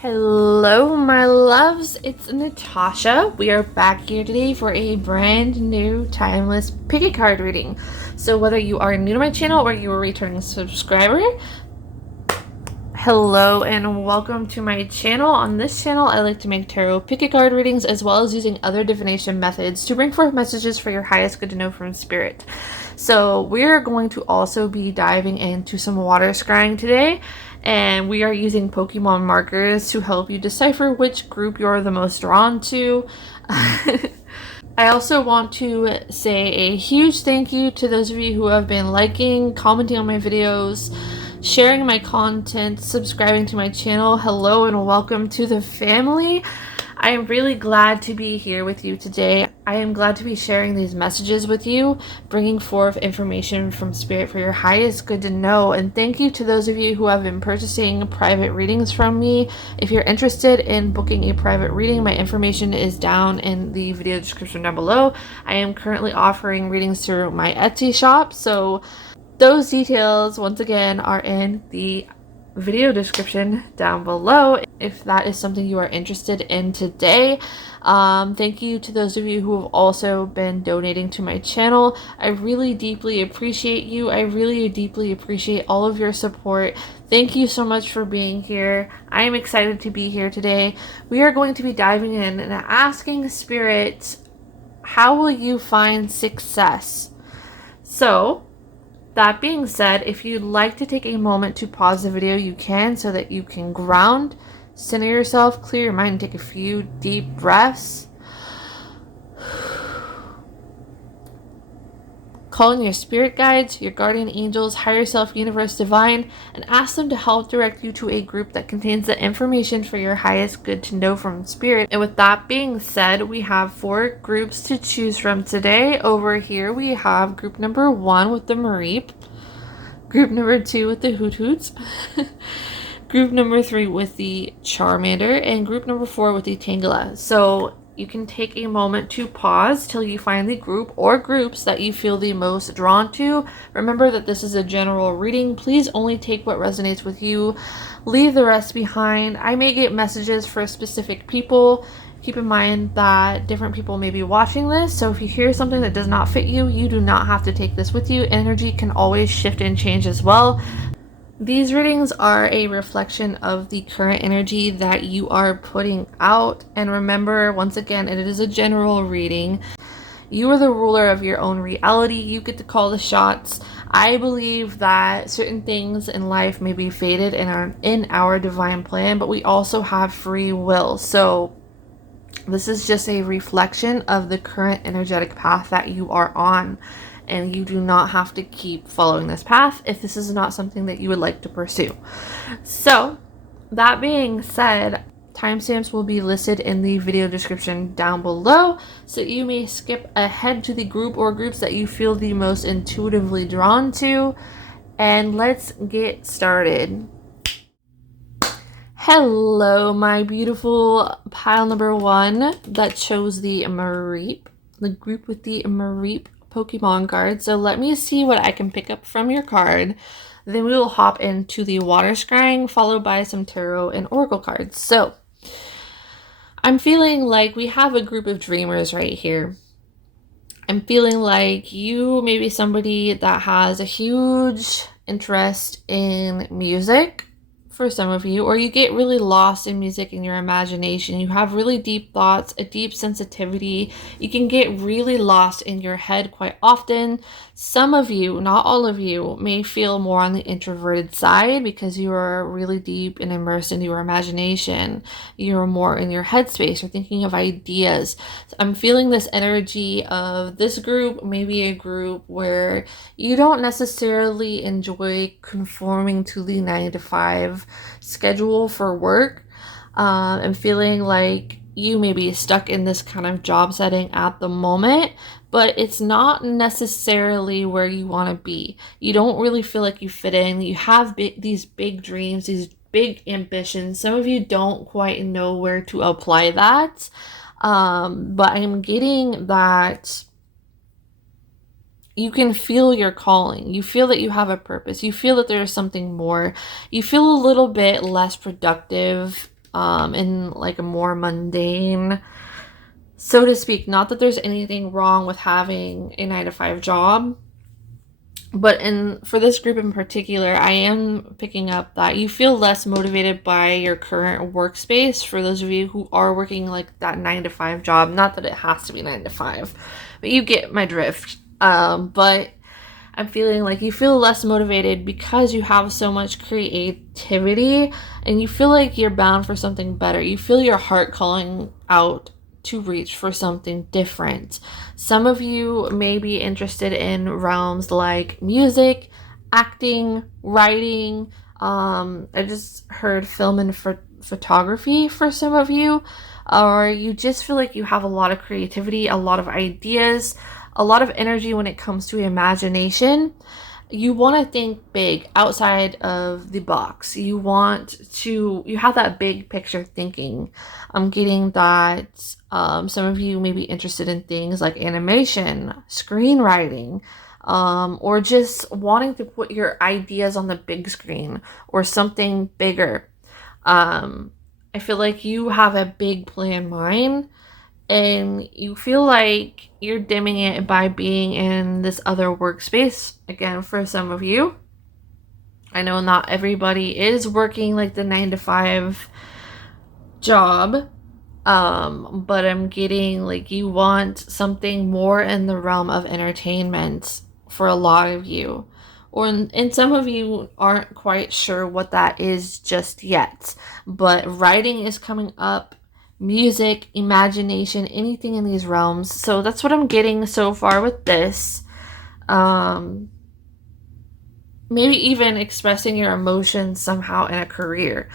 Hello, my loves. It's Natasha. We are back here today for a brand new timeless pick a card reading. So whether you are new to my channel or you are a returning subscriber, hello and welcome to my channel. On this channel, I like to make tarot pick a card readings as well as using other divination methods to bring forth messages for your highest good to know from spirit. So we're going to also be diving into some water scrying today. And we are using Pokemon markers to help you decipher which group you're the most drawn to. I also want to say a huge thank you to those of you who have been liking, commenting on my videos, sharing my content, subscribing to my channel. Hello and welcome to the family. I am really glad to be here with you today. I am glad to be sharing these messages with you, bringing forth information from Spirit for your highest good to know. And thank you to those of you who have been purchasing private readings from me. If you're interested in booking a private reading, my information is down in the video description down below. I am currently offering readings through my Etsy shop, so those details, once again, are in the video description down below if that is something you are interested in today. Thank you to those of you who have also been donating to my channel. I really deeply appreciate you. I really deeply appreciate all of your support. Thank you so much for being here. I am excited to be here today. We are going to be diving in and asking Spirit, how will you find success? So that being said, if you'd like to take a moment to pause the video, you can, so that you can ground, center yourself, clear your mind, and take a few deep breaths. Call in your spirit guides, your guardian angels, higher self, universe, divine, and ask them to help direct you to a group that contains the information for your highest good to know from spirit. And with that being said, we have 4 groups to choose from today. Over here we have group number 1 with the Mareep, group number 2 with the Hoot Hoots, group number 3 with the Charmander, and group number 4 with the Tangela. So you can take a moment to pause till you find the group or groups that you feel the most drawn to. Remember that this is a general reading. Please only take what resonates with you. Leave the rest behind. I may get messages for specific people. Keep in mind that different people may be watching this, so if you hear something that does not fit you, you do not have to take this with you. Energy can always shift and change as well. These readings are a reflection of the current energy that you are putting out. And remember, once again, it is a general reading. You are the ruler of your own reality. You get to call the shots. I believe that certain things in life may be fated in our divine plan, but we also have free will. So this is just a reflection of the current energetic path that you are on. And you do not have to keep following this path if this is not something that you would like to pursue. So that being said, timestamps will be listed in the video description down below, so you may skip ahead to the group or groups that you feel the most intuitively drawn to. And let's get started. Hello, my beautiful pile number 1 that chose the Mareep, the group with the Mareep Pokemon card. So let me see what I can pick up from your card. Then we will hop into the water scrying, followed by some tarot and oracle cards. So I'm feeling like we have a group of dreamers right here. I'm feeling like you may be somebody that has a huge interest in music for some of you, or you get really lost in music in your imagination. You have really deep thoughts, a deep sensitivity. You can get really lost in your head quite often. Some of you, not all of you, may feel more on the introverted side because you are really deep and immersed in your imagination. You're more in your headspace. You're thinking of ideas. So I'm feeling this energy of this group, maybe a group where you don't necessarily enjoy conforming to the 9-to-5 schedule for work, and feeling like you may be stuck in this kind of job setting at the moment, but it's not necessarily where you want to be. You don't really feel like you fit in. You have these big dreams, these big ambitions. Some of you don't quite know where to apply that, but I'm getting that you can feel your calling. You feel that you have a purpose. You feel that there is something more. You feel a little bit less productive in like a more mundane, so to speak. Not that there's anything wrong with having a 9-to-5 job, but for this group in particular, I am picking up that you feel less motivated by your current workspace. For those of you who are working like that 9-to-5 job, not that it has to be 9-to-5, but you get my drift. But I'm feeling like you feel less motivated because you have so much creativity and you feel like you're bound for something better. You feel your heart calling out to reach for something different. Some of you may be interested in realms like music, acting, writing. I just heard film and photography for some of you. Or you just feel like you have a lot of creativity, a lot of ideas, a lot of energy when it comes to imagination. You want to think big, outside of the box. You have that big picture thinking. I'm getting that some of you may be interested in things like animation, screenwriting, or just wanting to put your ideas on the big screen or something bigger. I feel like you have a big plan in mind, and you feel like you're dimming it by being in this other workspace. Again, for some of you, I know not everybody is working like the 9-to-5 job, but I'm getting like you want something more in the realm of entertainment for a lot of you. And some of you aren't quite sure what that is just yet, but writing is coming up, music, imagination, anything in these realms. So that's what I'm getting so far with this. Maybe even expressing your emotions somehow in a career.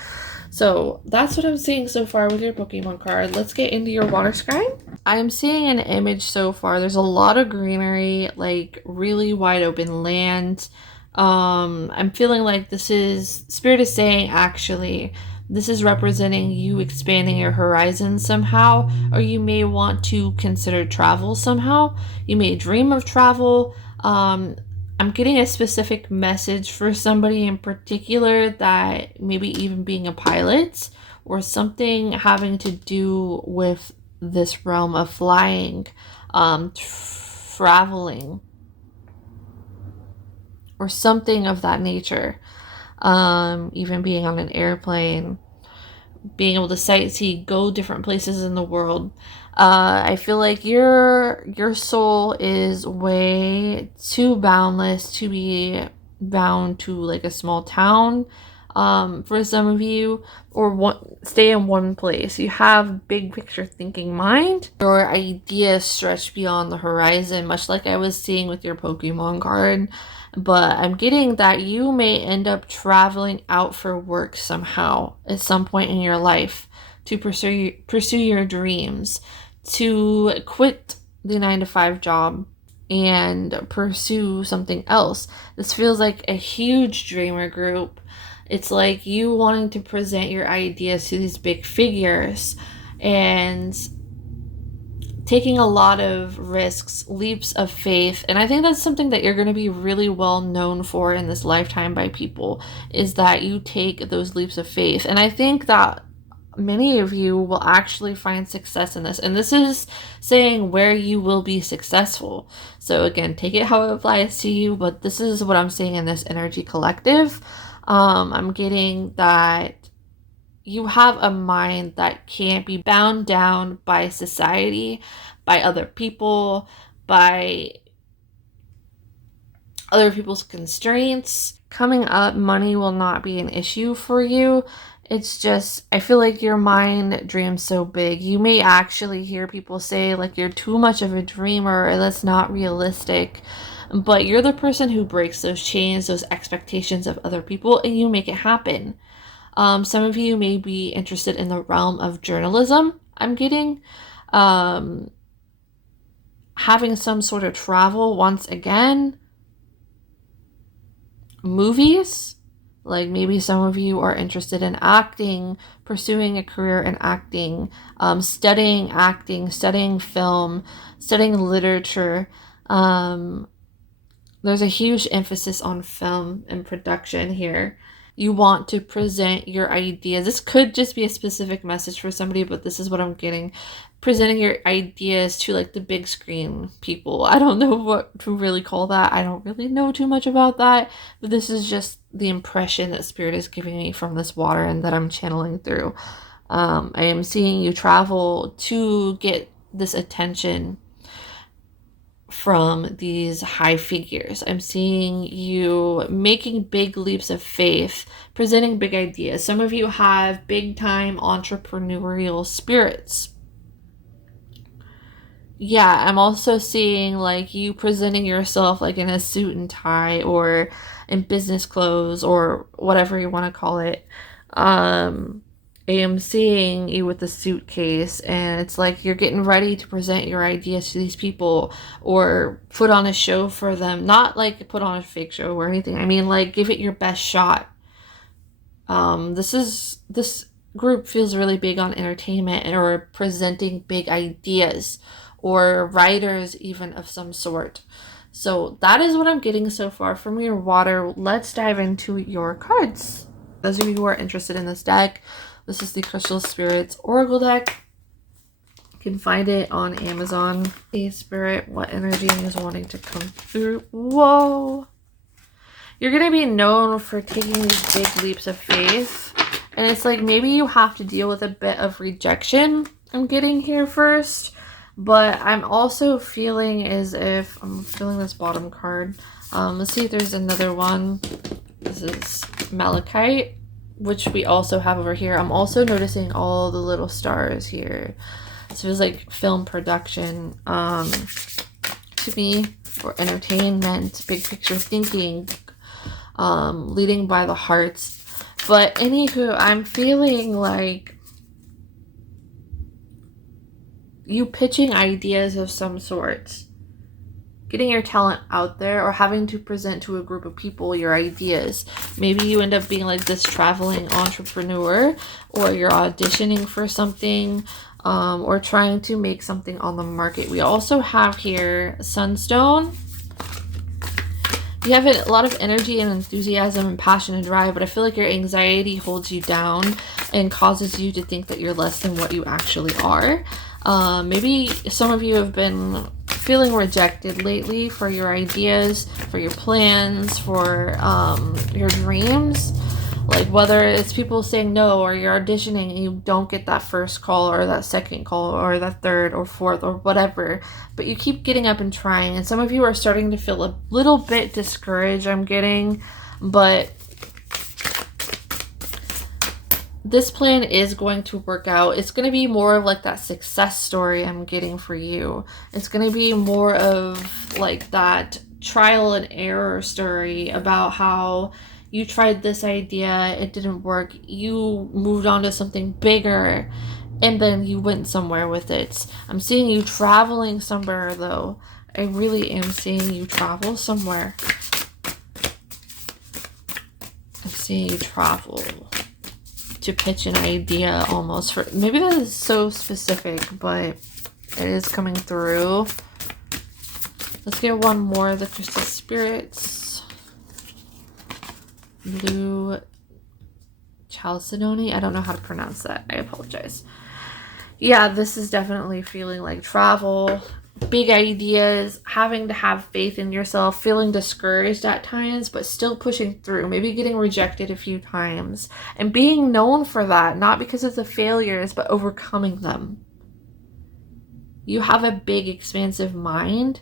So that's what I'm seeing so far with your Pokemon card. Let's get into your water scrying. I'm seeing an image so far. There's a lot of greenery, like really wide open land. I'm feeling like Spirit is saying actually, this is representing you expanding your horizons somehow, or you may want to consider travel somehow. You may dream of travel. I'm getting a specific message for somebody in particular, that maybe even being a pilot or something having to do with this realm of flying, traveling, or something of that nature. Even being on an airplane, being able to sightsee, go different places in the world. I feel like your soul is way too boundless to be bound to like a small town. For some of you, or stay in one place. You have big picture thinking mind. Your ideas stretch beyond the horizon, much like I was seeing with your Pokemon card. But I'm getting that you may end up traveling out for work somehow at some point in your life to pursue your dreams, to quit the 9-to-5 job and pursue something else. This feels like a huge dreamer group. It's like you wanting to present your ideas to these big figures and taking a lot of risks, leaps of faith. And I think that's something that you're going to be really well known for in this lifetime by people, is that you take those leaps of faith. And I think that many of you will actually find success in this. And this is saying where you will be successful. So again, take it how it applies to you, but this is what I'm seeing in this energy collective. I'm getting that you have a mind that can't be bound down by society, by other people, by other people's constraints. Coming up, money will not be an issue for you. It's just, I feel like your mind dreams so big. You may actually hear people say like you're too much of a dreamer, or that's not realistic. But you're the person who breaks those chains, those expectations of other people, and you make it happen. Some of you may be interested in the realm of journalism, I'm getting. Having some sort of travel once again. Movies. Like maybe some of you are interested in acting, pursuing a career in acting, studying acting, studying film, studying literature. There's a huge emphasis on film and production here. You want to present your ideas. This could just be a specific message for somebody, but this is what I'm getting. Presenting your ideas to like the big screen people. I don't know what to really call that. I don't really know too much about that, but this is just the impression that Spirit is giving me from this water and that I'm channeling through. I am seeing you travel to get this attention from these high figures. I'm seeing you making big leaps of faith, presenting big ideas. Some of you have big time entrepreneurial spirits. Yeah, I'm also seeing like you presenting yourself like in a suit and tie or in business clothes or whatever you want to call it. I am seeing you with the suitcase, and it's like you're getting ready to present your ideas to these people or put on a show for them. Not like put on a fake show or anything. I mean, like, give it your best shot. This group feels really big on entertainment or presenting big ideas or writers even of some sort. So that is what I'm getting so far from your water. Let's dive into your cards. Those of you who are interested in this deck, this is the Crystal Spirits Oracle deck. You can find it on Amazon. Hey, Spirit, what energy is wanting to come through? Whoa! You're going to be known for taking these big leaps of faith. And it's like maybe you have to deal with a bit of rejection. I'm getting here first. But I'm also feeling as if... I'm feeling this bottom card. Let's see if there's another one. This is Malachite, which we also have over here. I'm also noticing all the little stars here. This feels like film production to me, or entertainment, big picture thinking, leading by the hearts. But anywho, I'm feeling like you pitching ideas of some sort, getting your talent out there, or having to present to a group of people your ideas. Maybe you end up being like this traveling entrepreneur, or you're auditioning for something, or trying to make something on the market. We also have here Sunstone. You have a lot of energy and enthusiasm and passion and drive, but I feel like your anxiety holds you down and causes you to think that you're less than what you actually are. Maybe some of you have been feeling rejected lately for your ideas, for your plans, for your dreams. Like whether it's people saying no, or you're auditioning and you don't get that first call or that second call or that third or fourth or whatever, but you keep getting up and trying. And some of you are starting to feel a little bit discouraged, I'm getting, but this plan is going to work out. It's going to be more of like that success story I'm getting for you. It's going to be more of like that trial and error story about how you tried this idea, it didn't work, you moved on to something bigger, and then you went somewhere with it. I'm seeing you traveling somewhere though. I really am seeing you travel somewhere. I'm seeing you travel to pitch an idea almost for, maybe that is so specific, but it is coming through. Let's get one more of the Crystal Spirits. Blue Chalcedony. I don't know how to pronounce that. I apologize. Yeah, this is definitely feeling like travel, big ideas, having to have faith in yourself, feeling discouraged at times, but still pushing through, maybe getting rejected a few times, and being known for that, not because of the failures, but overcoming them. You have a big, expansive mind,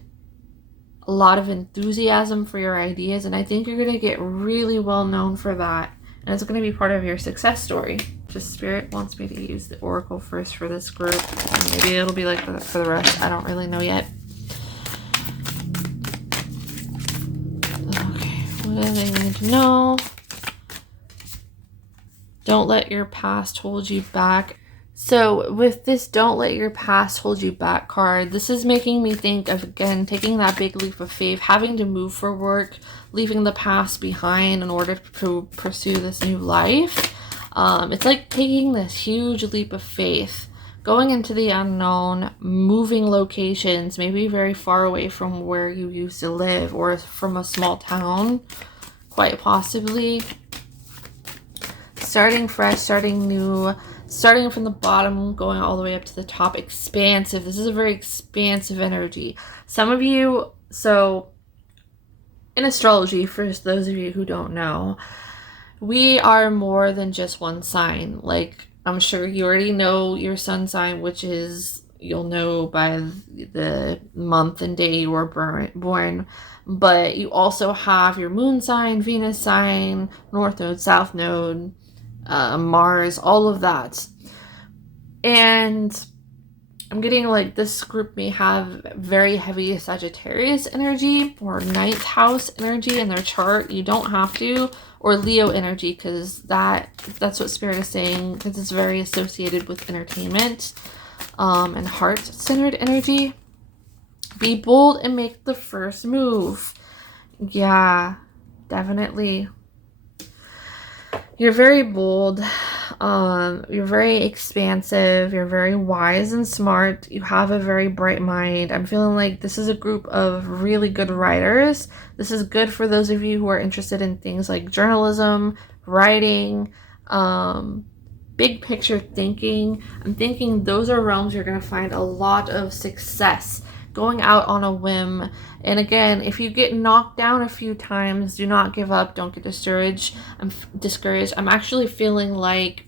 a lot of enthusiasm for your ideas, and I think you're going to get really well known for that, and it's going to be part of your success story. Just Spirit wants me to use the Oracle first for this group, and maybe it'll be like that for the rest. I don't really know yet. Okay, what do they need to know? Don't let your past hold you back. So with this don't let your past hold you back card, this is making me think of, again, taking that big leap of faith, having to move for work, leaving the past behind in order to pursue this new life. It's like taking this huge leap of faith, going into the unknown, moving locations, maybe very far away from where you used to live, or from a small town, quite possibly. starting fresh, starting new, starting from the bottom, going all the way up to the top. Expansive. This is a very expansive energy. Some of you, so in astrology, for those of you who don't know, we are more than just one sign. Like, I'm sure you already know your sun sign, which is, you'll know by the month and day you were born. But you also have your moon sign, Venus sign, North Node, South Node, Mars, all of that. And I'm getting like this group may have very heavy Sagittarius energy or ninth house energy in their chart. You don't have to. Or Leo energy, because that's what Spirit is saying, because it's very associated with entertainment and heart-centered energy. Be bold and make the first move. Yeah, definitely. You're very bold. You're very expansive. You're very wise and smart. You have a very bright mind. I'm feeling like this is a group of really good writers. This is good for those of you who are interested in things like journalism, writing, big picture thinking. I'm thinking those are realms you're going to find a lot of success. Going out on a whim. And again, if you get knocked down a few times, do not give up. Don't get discouraged. I'm actually feeling like,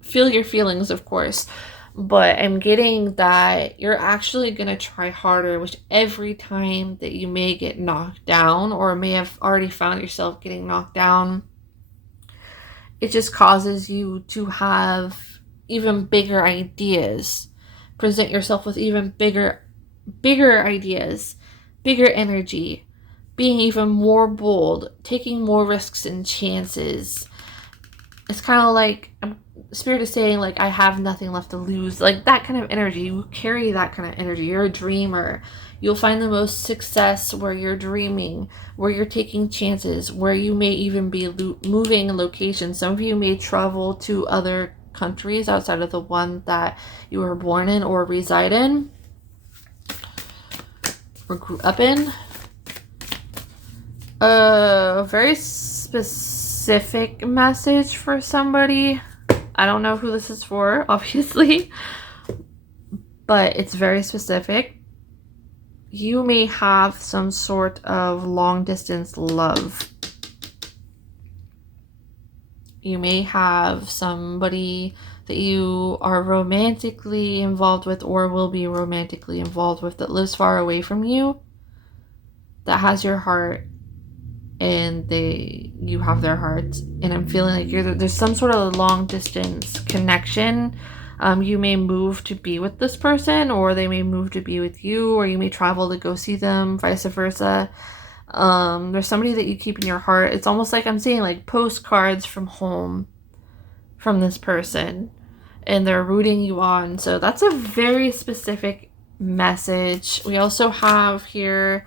feel your feelings, of course, but I'm getting that you're actually going to try harder, which every time that you may get knocked down or may have already found yourself getting knocked down, it just causes you to have even bigger ideas. Present yourself with even bigger ideas, bigger energy, being even more bold, taking more risks and chances. It's kind of like Spirit is saying, like, I have nothing left to lose. Like, that kind of energy. You carry that kind of energy. You're a dreamer. You'll find the most success where you're dreaming, where you're taking chances, where you may even be moving locations. Some of you may travel to other countries outside of the one that you were born in or reside in or grew up in. A very specific message for somebody. I don't know who this is for, obviously, but it's very specific. You may have some sort of long distance love. You may have somebody that you are romantically involved with or will be romantically involved with that lives far away from you, that has your heart, and you have their heart. And I'm feeling like there's some sort of long distance connection. You may move to be with this person, or they may move to be with you, or you may travel to go see them, vice versa. There's somebody that you keep in your heart. It's almost like I'm seeing like postcards from home from this person, and they're rooting you on. So that's a very specific message. We also have here,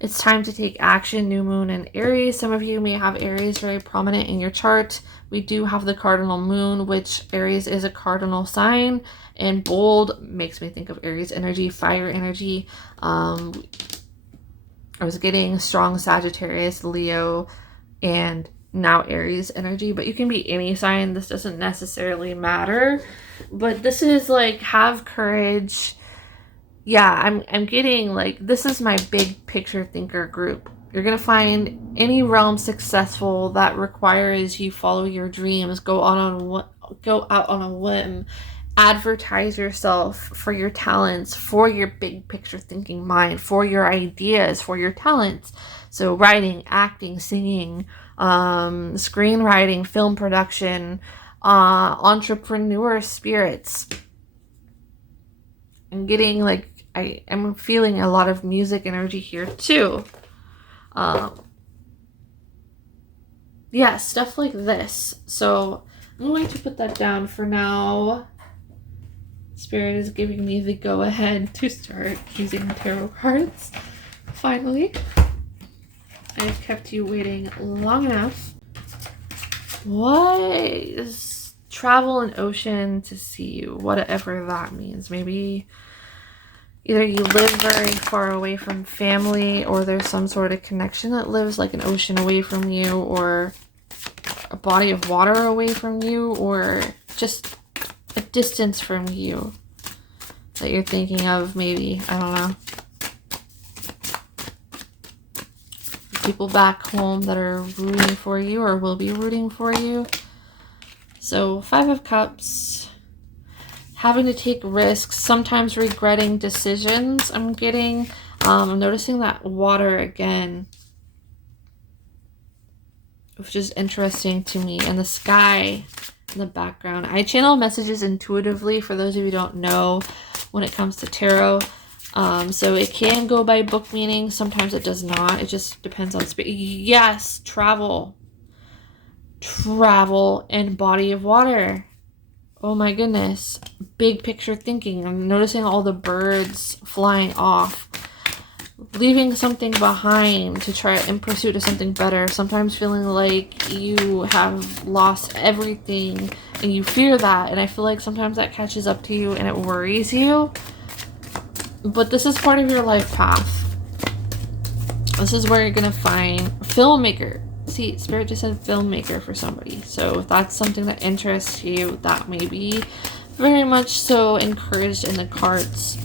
it's time to take action, new moon and Aries. Some of you may have Aries very prominent in your chart. We do have the cardinal moon, which Aries is a cardinal sign, and bold makes me think of Aries energy, fire energy. I was getting strong Sagittarius, Leo, and now Aries energy, but you can be any sign. This doesn't necessarily matter, but this is like, have courage. Yeah, I'm getting like, this is my big picture thinker group. You're going to find any realm successful that requires you follow your dreams, go out on a whim, advertise yourself for your talents, for your big picture thinking mind, for your ideas, for your talents. So writing, acting, singing, screenwriting, film production, entrepreneur spirits. I'm getting like, I'm feeling a lot of music energy here too. Yeah, stuff like this. So I'm going to put that down for now. Spirit is giving me the go ahead to start using tarot cards. Finally. I've kept you waiting long enough. What is travel and ocean to see you? Whatever that means. Maybe either you live very far away from family, or there's some sort of connection that lives like an ocean away from you, or a body of water away from you, or just a distance from you that you're thinking of, maybe. I don't know. People back home that are rooting for you or will be rooting for you. So 5 of Cups. Having to take risks, sometimes regretting decisions. I'm getting, I'm noticing that water again, which is interesting to me. And the sky in the background. I channel messages intuitively, for those of you who don't know, when it comes to tarot. So it can go by book meaning. Sometimes it does not. It just depends on spirit. Yes, travel. Travel and body of water. Oh my goodness. Big picture thinking. I'm noticing all the birds flying off. Leaving something behind to try in pursuit of something better. Sometimes feeling like you have lost everything and you fear that. And I feel like sometimes that catches up to you and it worries you. But this is part of your life path. This is where you're going to find filmmaker. See, Spirit just said filmmaker for somebody. So if that's something that interests you, that may be very much so encouraged in the cards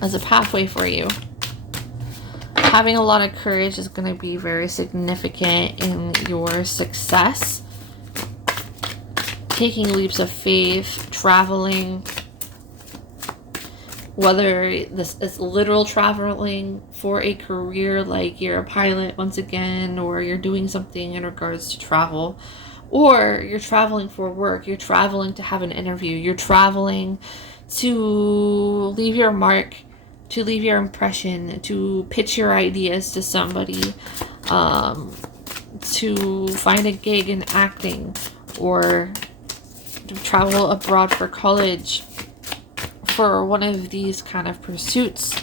as a pathway for you. Having a lot of courage is going to be very significant in your success. Taking leaps of faith, traveling, whether this is literal traveling for a career, like you're a pilot once again, or you're doing something in regards to travel, or you're traveling for work, you're traveling to have an interview, you're traveling to leave your mark, to leave your impression, to pitch your ideas to somebody, to find a gig in acting, or to travel abroad for college, for one of these kind of pursuits.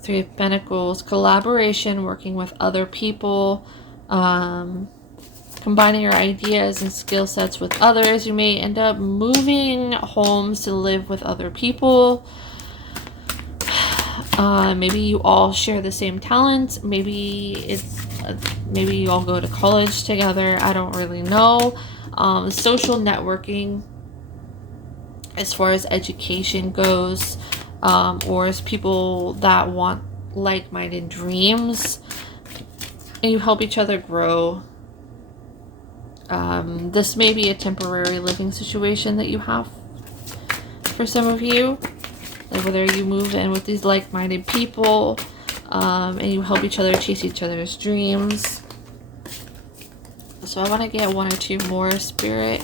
Three of Pentacles, collaboration, working with other people, combining your ideas and skill sets with others. You may end up moving homes to live with other people. Maybe you all share the same talents. Maybe maybe you all go to college together. I don't really know. Social networking as far as education goes, or as people that want like-minded dreams, and you help each other grow. This may be a temporary living situation that you have for some of you, like whether you move in with these like-minded people, and you help each other chase each other's dreams. So I want to get 1 or 2 more, Spirit,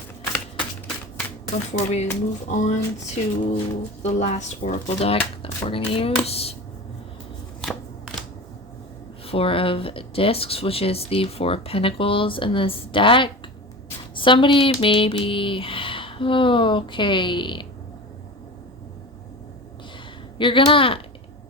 before we move on to the last oracle deck that we're going to use. 4 of Discs, which is the 4 of Pentacles in this deck. Somebody may be... okay. You're gonna...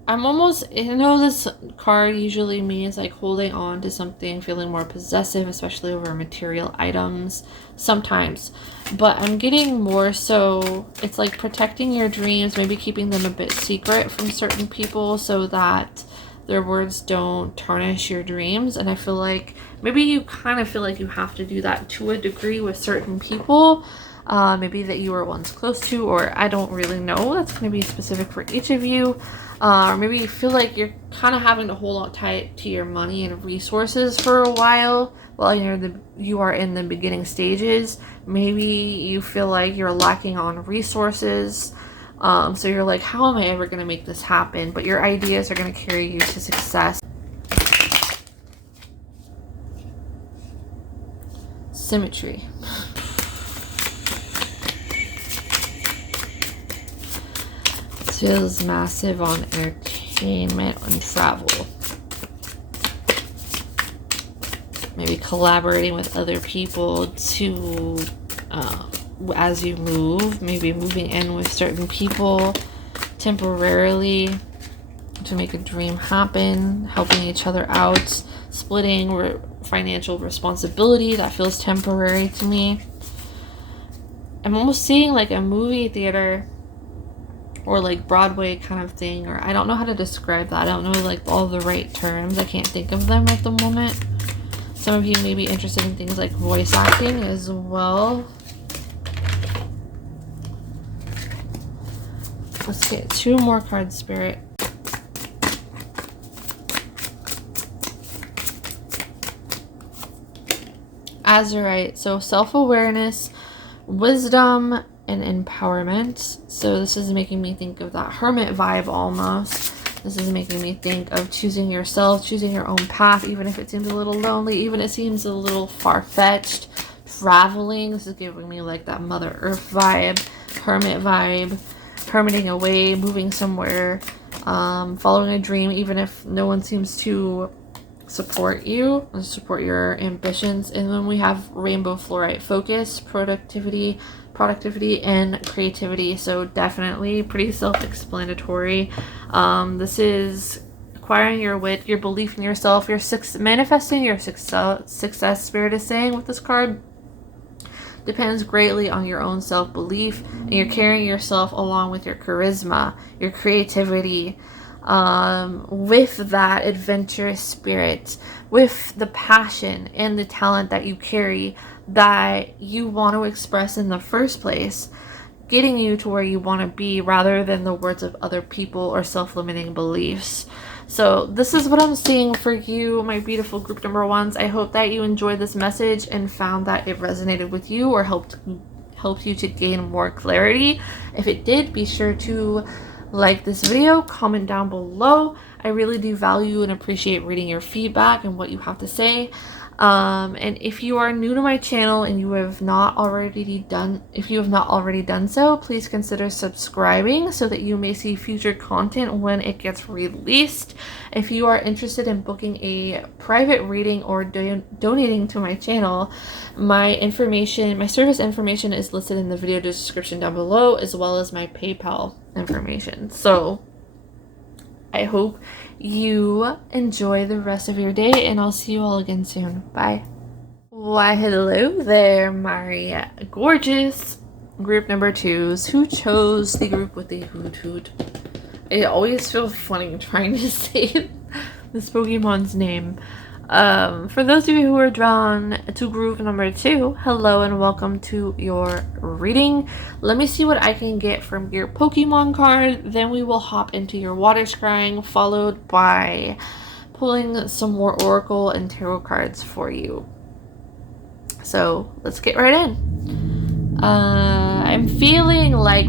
I know this card usually means like holding on to something, feeling more possessive, especially over material items sometimes. But I'm getting more so, it's like protecting your dreams, maybe keeping them a bit secret from certain people so that their words don't tarnish your dreams. And I feel like maybe you kind of feel like you have to do that to a degree with certain people. Maybe that you were once close to, or I don't really know. That's going to be specific for each of you. Or maybe you feel like you're kind of having to hold on tight to your money and resources for a while you are in the beginning stages. Maybe you feel like you're lacking on resources. So you're like, how am I ever going to make this happen? But your ideas are going to carry you to success. Symmetry. Feels massive on entertainment and travel. Maybe collaborating with other people to, as you move, maybe moving in with certain people temporarily to make a dream happen, helping each other out, splitting financial responsibility. That feels temporary to me. I'm almost seeing like a movie theater or like Broadway kind of thing, or I don't know how to describe that. I don't know like all the right terms. I can't think of them at the moment. Some of you may be interested in things like voice acting as well. Let's get 2 more cards, Spirit. Azurite, so self-awareness, wisdom, and empowerment. So this is making me think of that hermit vibe almost. This is making me think of choosing yourself, choosing your own path, even if it seems a little lonely, even if it seems a little far-fetched. Traveling, this is giving me like that Mother Earth vibe, hermit vibe, hermiting away, moving somewhere, following a dream, even if no one seems to support you, support your ambitions. And then we have rainbow fluorite, focus, productivity, and creativity. So definitely pretty self-explanatory. This is acquiring your wit, your belief in yourself, your manifesting your success. Spirit is saying with this card depends greatly on your own self-belief, and you're carrying yourself along with your charisma, your creativity, with that adventurous spirit, with the passion and the talent that you carry that you want to express in the first place, getting you to where you want to be rather than the words of other people or self-limiting beliefs. So this is what I'm seeing for you, my beautiful group number ones. I hope that you enjoyed this message and found that it resonated with you or helped you to gain more clarity. If it did, be sure to like this video, comment down below. I really do value and appreciate reading your feedback and what you have to say. And if you are new to my channel and you have not already done so, please consider subscribing so that you may see future content when it gets released. If you are interested in booking a private reading or donating to my channel, my service information is listed in the video description down below, as well as my PayPal information. So I hope you enjoy the rest of your day, and I'll see you all again soon. Bye. Why, hello there, my gorgeous group number 2s who chose the group with the hoot hoot. It always feels funny trying to say this Pokemon's name. For those of you who are drawn to group number 2, hello and welcome to your reading. Let me see what I can get from your Pokemon card, then we will hop into your water scrying, followed by pulling some more Oracle and Tarot cards for you. So let's get right in. I'm feeling like,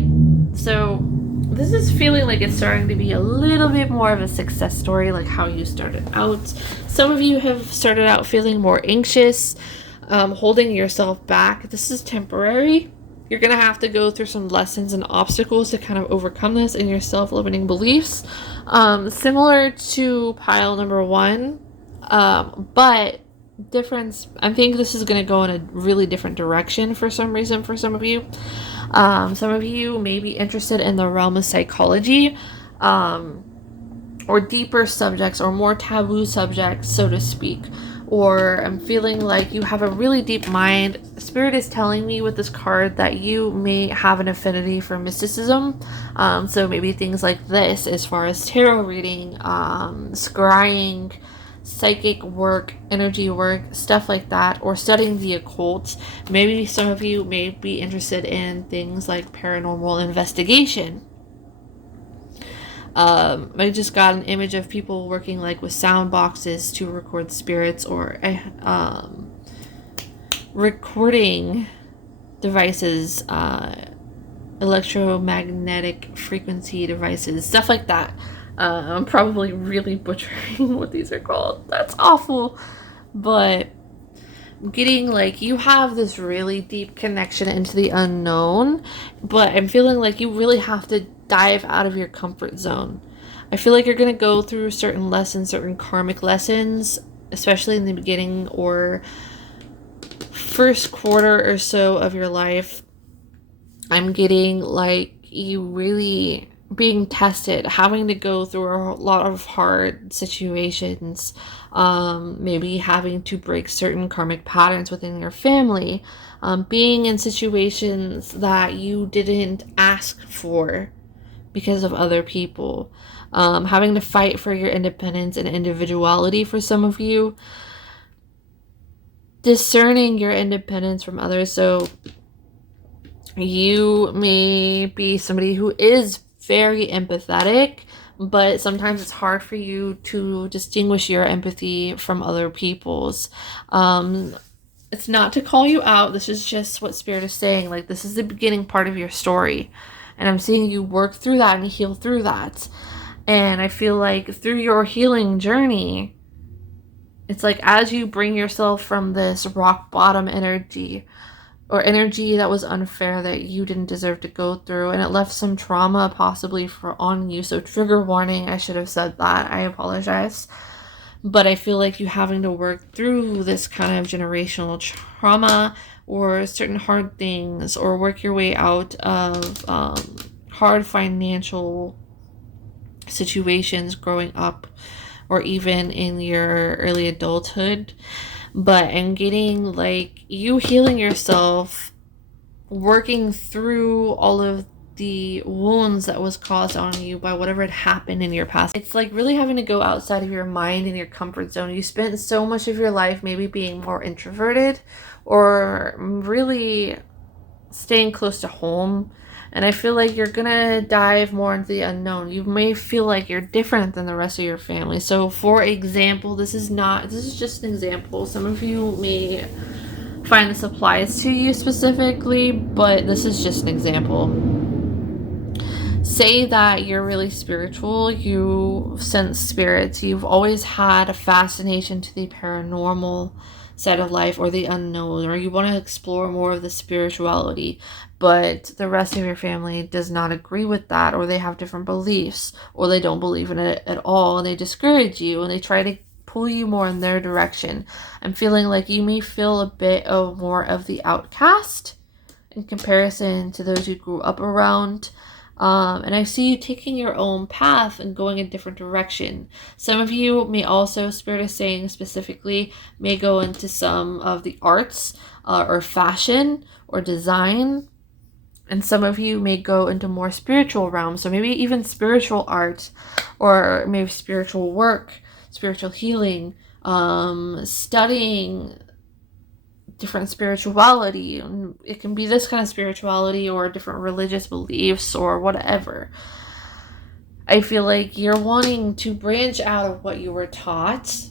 this is feeling like it's starting to be a little bit more of a success story, like how you started out. Some of you have started out feeling more anxious, holding yourself back. This is temporary. You're going to have to go through some lessons and obstacles to kind of overcome this in your self-limiting beliefs. Similar to pile number 1, but difference. I think this is going to go in a really different direction for some reason for some of you. Some of you may be interested in the realm of psychology, or deeper subjects or more taboo subjects, so to speak. Or I'm feeling like you have a really deep mind. Spirit is telling me with this card that you may have an affinity for mysticism. So maybe things like this as far as tarot reading, scrying, psychic work, energy work, stuff like that, or studying the occult. Maybe some of you may be interested in things like paranormal investigation. I just got an image of people working like with sound boxes to record spirits, or recording devices, electromagnetic frequency devices, stuff like that. I'm probably really butchering what these are called. That's awful. But getting like, you have this really deep connection into the unknown, but I'm feeling like you really have to dive out of your comfort zone. I feel like you're going to go through certain lessons, certain karmic lessons, especially in the beginning or first quarter or so of your life. I'm getting like you really being tested, having to go through a lot of hard situations, maybe having to break certain karmic patterns within your family, being in situations that you didn't ask for, because of other people. Having to fight for your independence and individuality for some of you. Discerning your independence from others. So you may be somebody who is very empathetic, but sometimes it's hard for you to distinguish your empathy from other people's. It's not to call you out. This is just what Spirit is saying. Like, this is the beginning part of your story. And I'm seeing you work through that and heal through that. And I feel like through your healing journey, it's like as you bring yourself from this rock bottom energy, or energy that was unfair, that you didn't deserve to go through, and it left some trauma possibly on you. So trigger warning, I should have said that. I apologize. But I feel like you having to work through this kind of generational trauma or certain hard things, or work your way out of hard financial situations growing up, or even in your early adulthood. But in getting, like, you healing yourself, working through all of the wounds that was caused on you by whatever had happened in your past. It's like really having to go outside of your mind and your comfort zone. You spent so much of your life maybe being more introverted, or really staying close to home. And I feel like you're gonna dive more into the unknown. You may feel like you're different than the rest of your family. So for example, this is just an example. Some of you may find this applies to you specifically, but this is just an example. Say that you're really spiritual, you sense spirits, you've always had a fascination to the paranormal side of life, or the unknown, or you want to explore more of the spirituality, but the rest of your family does not agree with that, or they have different beliefs, or they don't believe in it at all, and they discourage you, and they try to pull you more in their direction. I'm feeling like you may feel a bit of more of the outcast in comparison to those you grew up around. And I see you taking your own path and going a different direction. Some of you may also, Spirit is saying specifically, may go into some of the arts, or fashion or design. And some of you may go into more spiritual realms. So maybe even spiritual art, or maybe spiritual work, spiritual healing, studying different spirituality. It can be this kind of spirituality, or different religious beliefs, or whatever. I feel like you're wanting to branch out of what you were taught,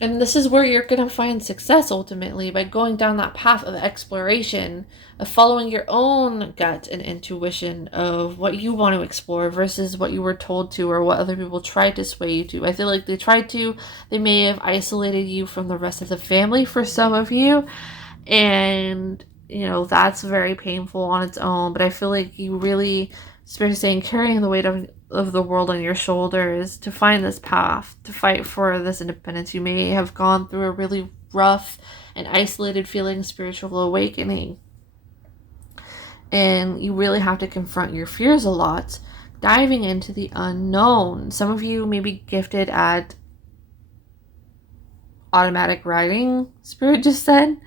and this is where you're going to find success ultimately, by going down that path of exploration, of following your own gut and intuition of what you want to explore versus what you were told to, or what other people tried to sway you to. I feel like they may have isolated you from the rest of the family for some of you. And, that's very painful on its own. But I feel like you really, Spirit is saying, carrying the weight of the world on your shoulders to find this path, to fight for this independence. You may have gone through a really rough and isolated feeling spiritual awakening. And you really have to confront your fears a lot, diving into the unknown. Some of you may be gifted at automatic writing, Spirit just said.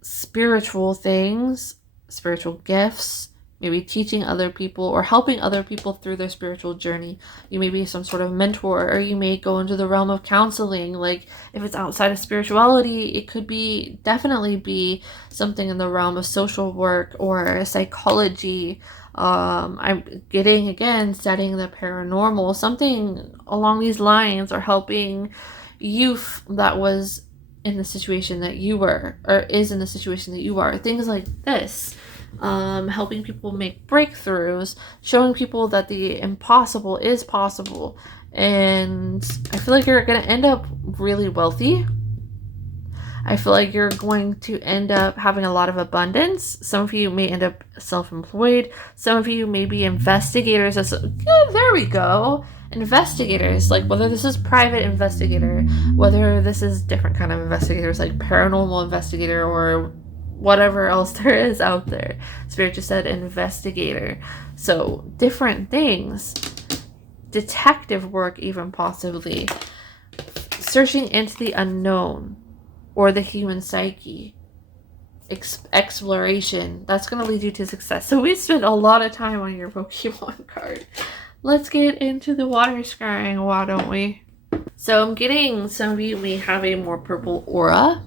Spiritual things, spiritual gifts, maybe teaching other people or helping other people through their spiritual journey. You may be some sort of mentor, or you may go into the realm of counseling. Like, if it's outside of spirituality, it could definitely be something in the realm of social work or psychology. I'm getting, again, studying the paranormal, something along these lines, or helping youth that was in the situation that you were, or is in the situation that you are. Things like this. Helping people make breakthroughs, showing people that the impossible is possible. And I feel like you're going to end up really wealthy. I feel like you're going to end up having a lot of abundance. Some of you may end up self-employed. Some of you may be investigators. There we go. Investigators, like whether this is private investigator, whether this is different kind of investigators, like paranormal investigator, or whatever else there is out there. Spirit just said investigator. So different things. Detective work, even possibly. Searching into the unknown or the human psyche. exploration. That's going to lead you to success. So we spent a lot of time on your Pokemon card. Let's get into the water scrying, why don't we? So I'm getting, some of you may have a more purple aura.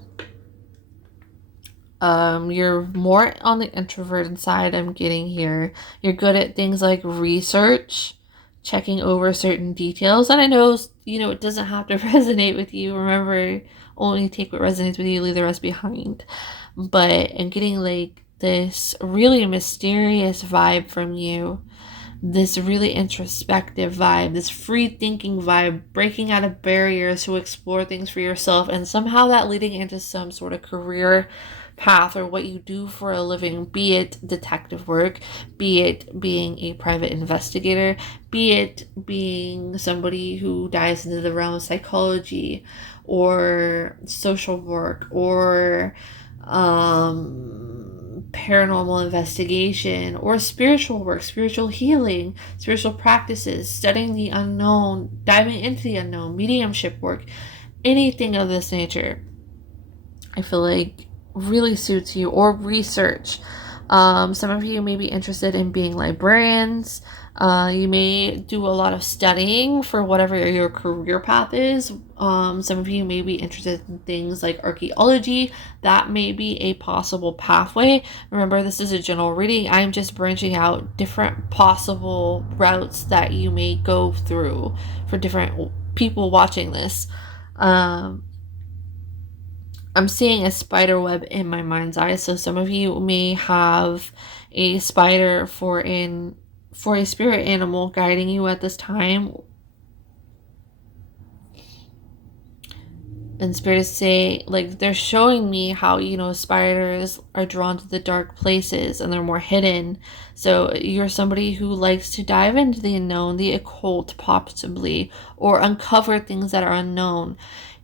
You're more on the introverted side, I'm getting here. You're good at things like research, checking over certain details. And I know, it doesn't have to resonate with you. Remember, only take what resonates with you, leave the rest behind. But I'm getting like this really mysterious vibe from you. This really introspective vibe, this free thinking vibe, breaking out of barriers to explore things for yourself, and somehow that leading into some sort of career path or what you do for a living, be it detective work, be it being a private investigator, be it being somebody who dives into the realm of psychology or social work or paranormal investigation or spiritual work, spiritual healing, spiritual practices, studying the unknown, diving into the unknown, mediumship work, anything of this nature, I feel like really suits you. Or research. Some of you may be interested in being librarians. You may do a lot of studying for whatever your career path is. Some of you may be interested in things like archaeology. That may be a possible pathway. Remember, this is a general reading. I'm just branching out different possible routes that you may go through for different people watching this. I'm seeing a spider web in my mind's eye. So some of you may have a spider for a spirit animal guiding you at this time. And spirits say, like, they're showing me how, spiders are drawn to the dark places and they're more hidden. So you're somebody who likes to dive into the unknown, the occult possibly, or uncover things that are unknown.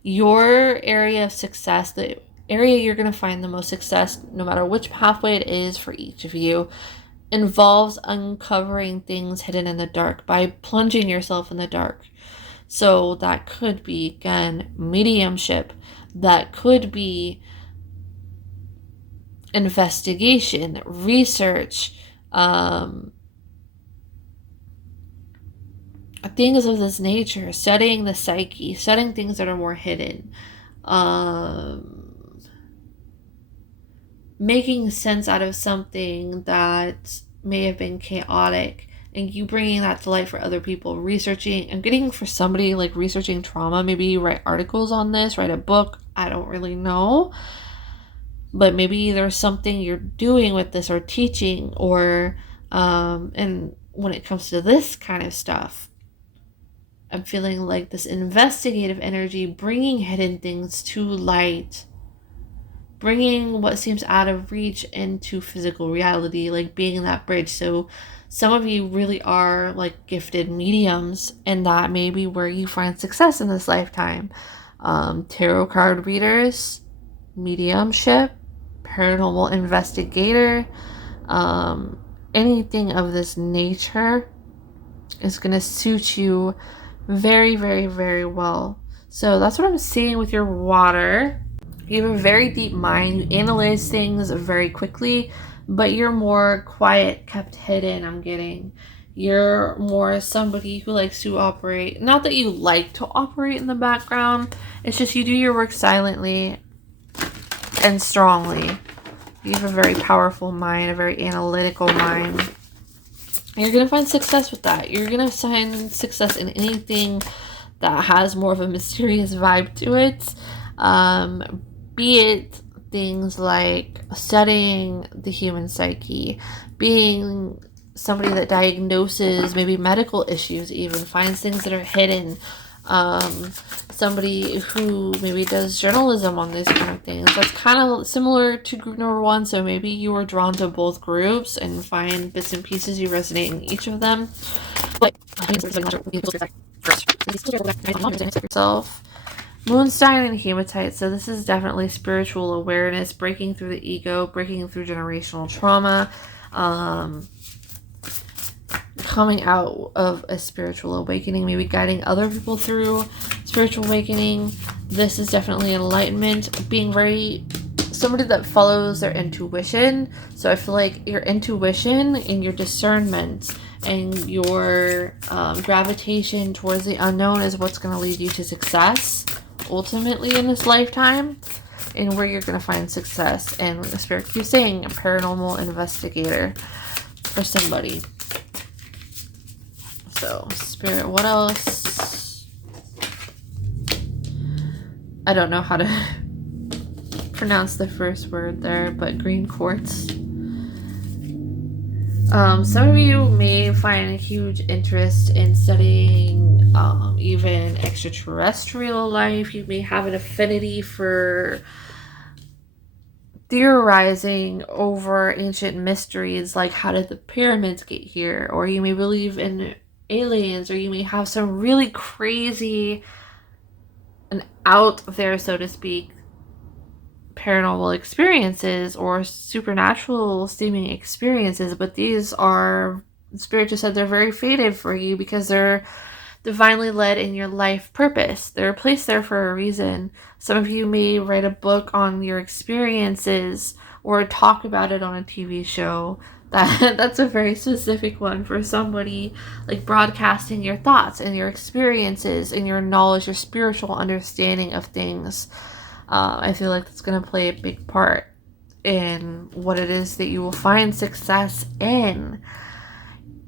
Your area of success, the area you're going to find the most success, no matter which pathway it is for each of you, involves uncovering things hidden in the dark by plunging yourself in the dark. So that could be, again, mediumship. That could be investigation, research, things of this nature, studying the psyche, studying things that are more hidden, making sense out of something that may have been chaotic, and you bringing that to light for other people, researching. I'm getting for somebody like researching trauma. Maybe you write articles on this, write a book. I don't really know. But maybe there's something you're doing with this or teaching or, and when it comes to this kind of stuff, I'm feeling like this investigative energy, bringing hidden things to light, bringing what seems out of reach into physical reality, like being that bridge. So some of you really are like gifted mediums, and that may be where you find success in this lifetime. Tarot card readers, mediumship, paranormal investigator, anything of this nature is going to suit you very, very, very well. So that's what I'm seeing with your water. You have a very deep mind. You analyze things very quickly, but you're more quiet, kept hidden, I'm getting. You're more somebody who likes to operate. Not that you like to operate in the background. It's just you do your work silently and strongly. You have a very powerful mind, a very analytical mind. And you're going to find success with that. You're going to find success in anything that has more of a mysterious vibe to it. Be it things like studying the human psyche, being somebody that diagnoses maybe medical issues, even finds things that are hidden, somebody who maybe does journalism on these kind of things. That's kind of similar to group number 1, so maybe you are drawn to both groups and find bits and pieces you resonate in each of them. But yourself. Moon sign and hematite. So this is definitely spiritual awareness, breaking through the ego, breaking through generational trauma, coming out of a spiritual awakening, maybe guiding other people through spiritual awakening. This is definitely enlightenment, being very somebody that follows their intuition. So I feel like your intuition and your discernment and your gravitation towards the unknown is what's going to lead you to success ultimately in this lifetime, and where you're going to find success. And the spirit keeps saying a paranormal investigator for somebody. So spirit, what else? I don't know how to pronounce the first word there, but green quartz. Some of you may find a huge interest in studying even extraterrestrial life. You may have an affinity for theorizing over ancient mysteries, like how did the pyramids get here, or you may believe in aliens, or you may have some really crazy and out there, so to speak, paranormal experiences or supernatural seeming experiences. But these are, Spirit just said, they're very fated for you because they're divinely led in your life purpose. They're placed there for a reason. Some of you may write a book on your experiences or talk about it on a TV show. That's a very specific one for somebody, like broadcasting your thoughts and your experiences and your knowledge, your spiritual understanding of things. I feel like that's going to play a big part in what it is that you will find success in.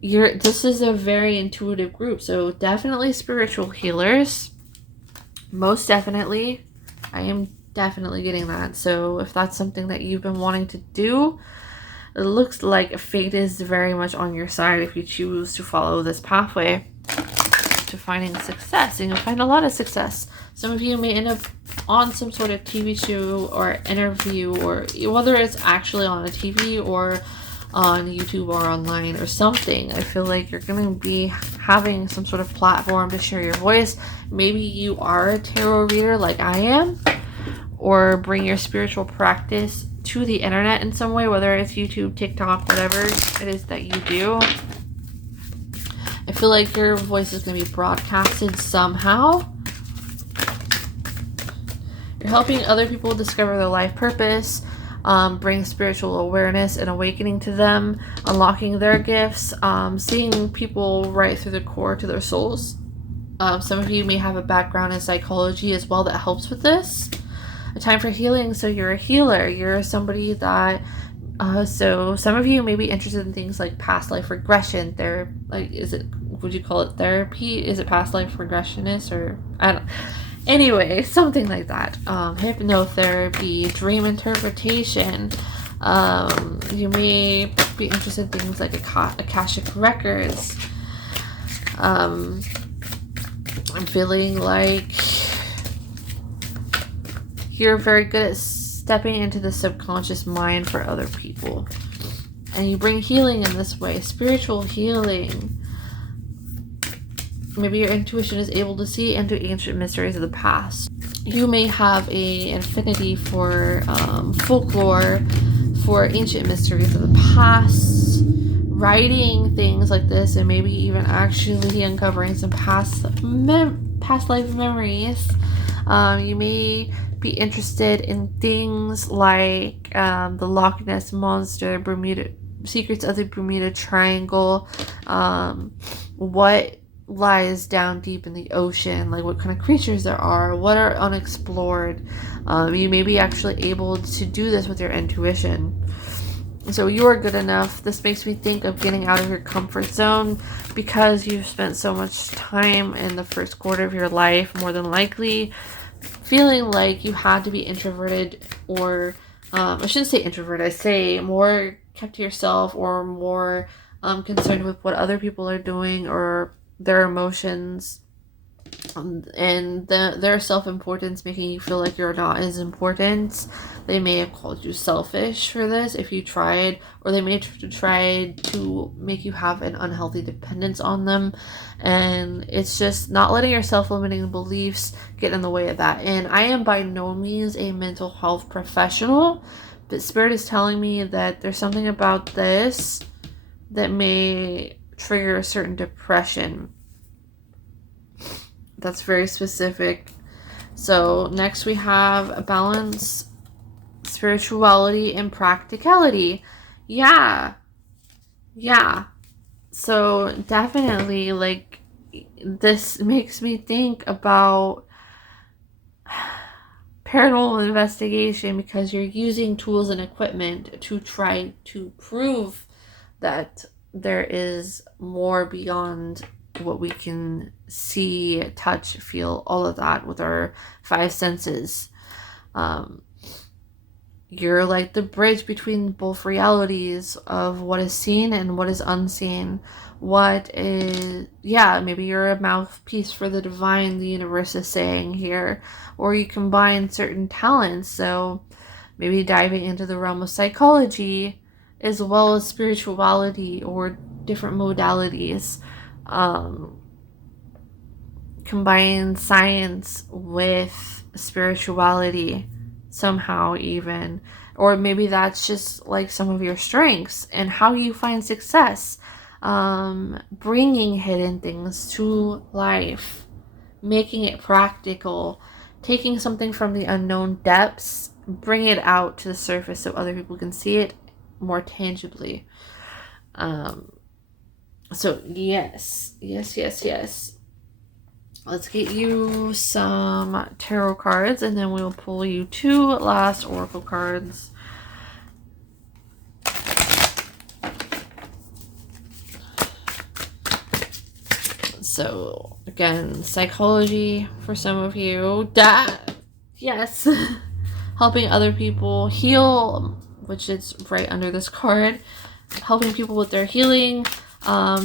This is a very intuitive group, so definitely spiritual healers. Most definitely. I am definitely getting that. So if that's something that you've been wanting to do, it looks like fate is very much on your side if you choose to follow this pathway to finding success, and you'll find a lot of success. Some of you may end up on some sort of TV show or interview, or whether it's actually on a TV or on YouTube or online or something. I feel like you're going to be having some sort of platform to share your voice. Maybe you are a tarot reader like I am, or bring your spiritual practice to the internet in some way, whether it's YouTube, TikTok, whatever it is that you do. I feel like your voice is going to be broadcasted somehow. You're helping other people discover their life purpose, bring spiritual awareness and awakening to them, unlocking their gifts, seeing people right through the core to their souls. Some of you may have a background in psychology as well that helps with this. A time for healing, so you're a healer. You're somebody that... so some of you may be interested in things like past life regression. Would you call it therapy? Is it past life regressionist, or I don't... Anyway, something like that. Hypnotherapy, dream interpretation. You may be interested in things like Akashic records. I'm feeling like you're very good at stepping into the subconscious mind for other people. And you bring healing in this way, spiritual healing. Maybe your intuition is able to see into ancient mysteries of the past. You may have an affinity for folklore, for ancient mysteries of the past, writing things like this, and maybe even actually uncovering some past life memories. You may be interested in things like the Loch Ness Monster, secrets of the Bermuda Triangle, what lies down deep in the ocean, like what kind of creatures there are, what are unexplored. You may be actually able to do this with your intuition. So you are good enough. This makes me think of getting out of your comfort zone, because you've spent so much time in the first quarter of your life, more than likely, feeling like you had to be introverted, or I shouldn't say introvert, I say more kept to yourself, or more concerned with what other people are doing or their emotions, and their self-importance, making you feel like you're not as important. They may have called you selfish for this if you tried, or they may try to make you have an unhealthy dependence on them, and it's just not letting your self-limiting beliefs get in the way of that. And I am by no means a mental health professional, but Spirit is telling me that there's something about this that may trigger a certain depression. That's very specific. So next we have a balance. spirituality and practicality. Yeah. So definitely, like, this makes me think about paranormal investigation, because you're using tools and equipment to try to prove that there is more beyond what we can see, touch, feel, all of that with our five senses. You're like the bridge between both realities of what is seen and what is unseen. What is, maybe you're a mouthpiece for the divine, the universe is saying here, or you combine certain talents. So maybe diving into the realm of psychology as well as spirituality or different modalities. Combine science with spirituality somehow, even. Or maybe that's just like some of your strengths and how you find success. Bringing hidden things to life, making it practical, taking something from the unknown depths, bring it out to the surface so other people can see it more tangibly. So yes. Let's get you some tarot cards, and then we'll pull you 2 last oracle cards. So again, psychology for some of you. Yes. Helping other people heal, which is right under this card. Helping people with their healing.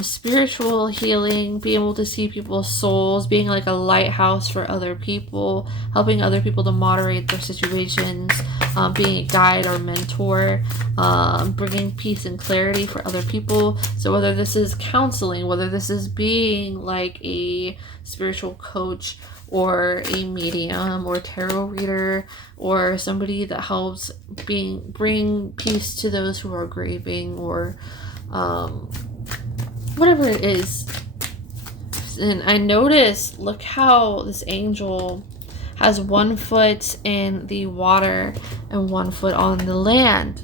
Spiritual healing, being able to see people's souls, being like a lighthouse for other people, helping other people to moderate their situations, being a guide or mentor, bringing peace and clarity for other people. So whether this is counseling, whether this is being like a spiritual coach or a medium or tarot reader or somebody that helps bring peace to those who are grieving, or whatever it is. And I noticed, look how this angel has 1 foot in the water and 1 foot on the land,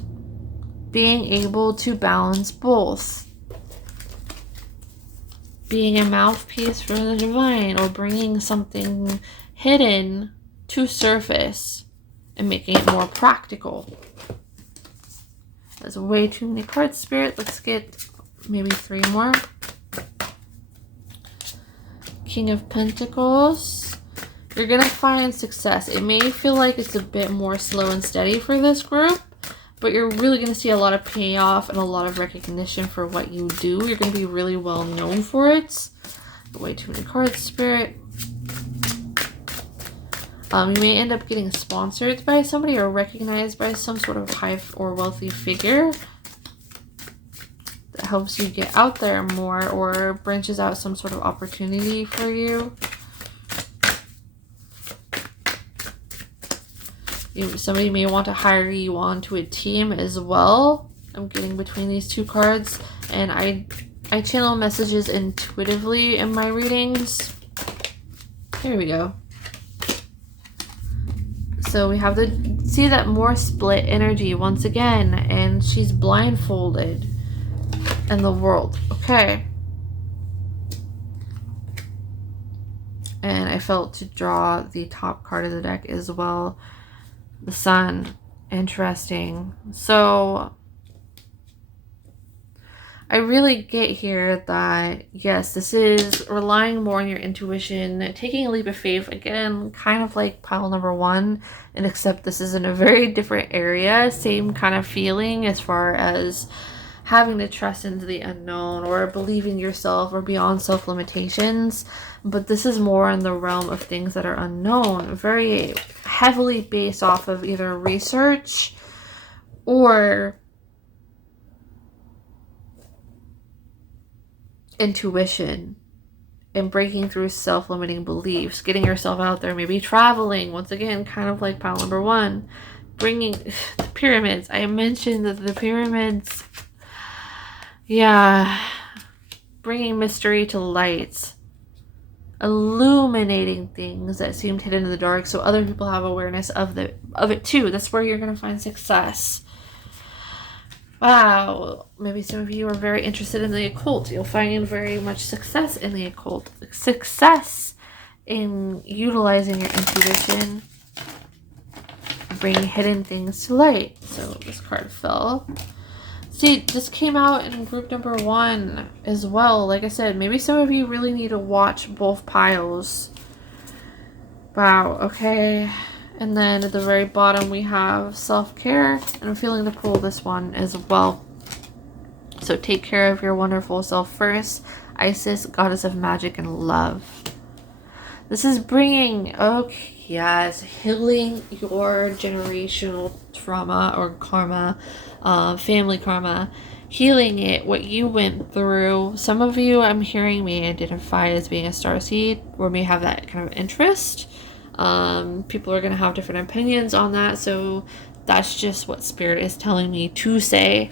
being able to balance both, being a mouthpiece for the divine, or bringing something hidden to surface and making it more practical. There's way too many cards, Spirit. Let's get maybe 3 more. King of Pentacles. You're gonna find success. It may feel like it's a bit more slow and steady for this group, but you're really gonna see a lot of payoff and a lot of recognition for what you do. You're gonna be really well known for it. Way too many cards, Spirit. You may end up getting sponsored by somebody or recognized by some sort of high or wealthy figure that helps you get out there more, or branches out some sort of opportunity for you. Somebody may want to hire you onto a team as well. I'm getting between these 2 cards, and I channel messages intuitively in my readings. Here we go. So we have see that more split energy once again, and she's blindfolded in the world. Okay. And I felt to draw the top card of the deck as well. The Sun. Interesting. So I really get here that, yes, this is relying more on your intuition, taking a leap of faith. Again, kind of like pile number 1, and except this is in a very different area. Same kind of feeling as far as having to trust into the unknown or believing yourself or beyond self-limitations. But this is more in the realm of things that are unknown, very heavily based off of either research or intuition, and breaking through self-limiting beliefs, getting yourself out there, maybe traveling, once again, kind of like pile number 1, bringing the pyramids. I mentioned that the pyramids, bringing mystery to light. illuminating things that seemed hidden in the dark, so other people have awareness of it too. That's where you're going to find success. Wow, maybe some of you are very interested in the occult. You'll find very much success in the occult. Success in utilizing your intuition, bringing hidden things to light. So this card fell. See, this came out in group number 1 as well. Like I said, maybe some of you really need to watch both piles. Wow, okay. And then at the very bottom we have self-care, and I'm feeling to pull this one as well. So take care of your wonderful self first. Isis, goddess of magic and love. This is bringing, okay, yes, healing your generational trauma or karma, family karma, healing it, what you went through. Some of you, I'm hearing, may identify as being a starseed or may have that kind of interest. People are going to have different opinions on that, so that's just what Spirit is telling me to say.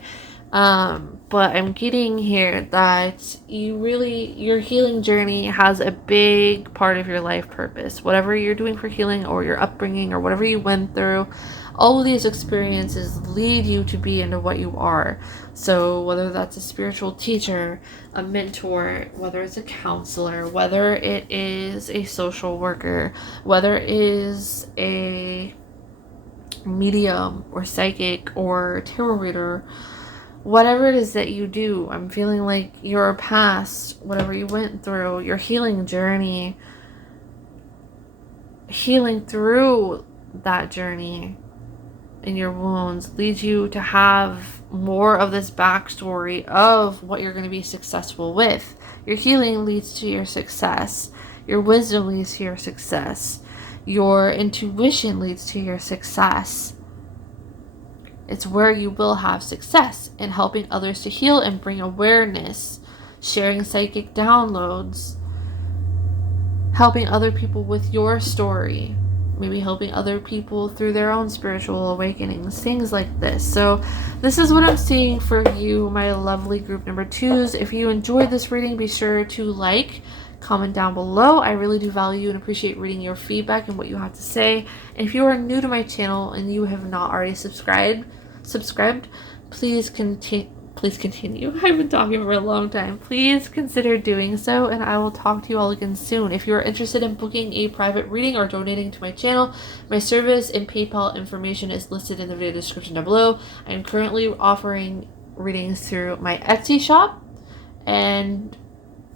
But I'm getting here that your healing journey has a big part of your life purpose. Whatever you're doing for healing or your upbringing or whatever you went through, all of these experiences lead you to be into what you are. So whether that's a spiritual teacher, a mentor, whether it's a counselor, whether it is a social worker, whether it is a medium or psychic or tarot reader, whatever it is that you do, I'm feeling like your past, whatever you went through, your healing journey, healing through that journey and your wounds leads you to have more of this backstory of what you're going to be successful with. Your healing leads to your success. Your wisdom leads to your success. Your intuition leads to your success. It's where you will have success in helping others to heal and bring awareness, sharing psychic downloads, helping other people with your story, maybe helping other people through their own spiritual awakenings, things like this. So this is what I'm seeing for you, my lovely group number 2s. If you enjoyed this reading, be sure to like, comment down below. I really do value and appreciate reading your feedback and what you have to say. And if you are new to my channel and you have not already subscribed, please continue. I've been talking for a long time. Please consider doing so, and I will talk to you all again soon. If you are interested in booking a private reading or donating to my channel, my service and PayPal information is listed in the video description down below. I am currently offering readings through my Etsy shop, and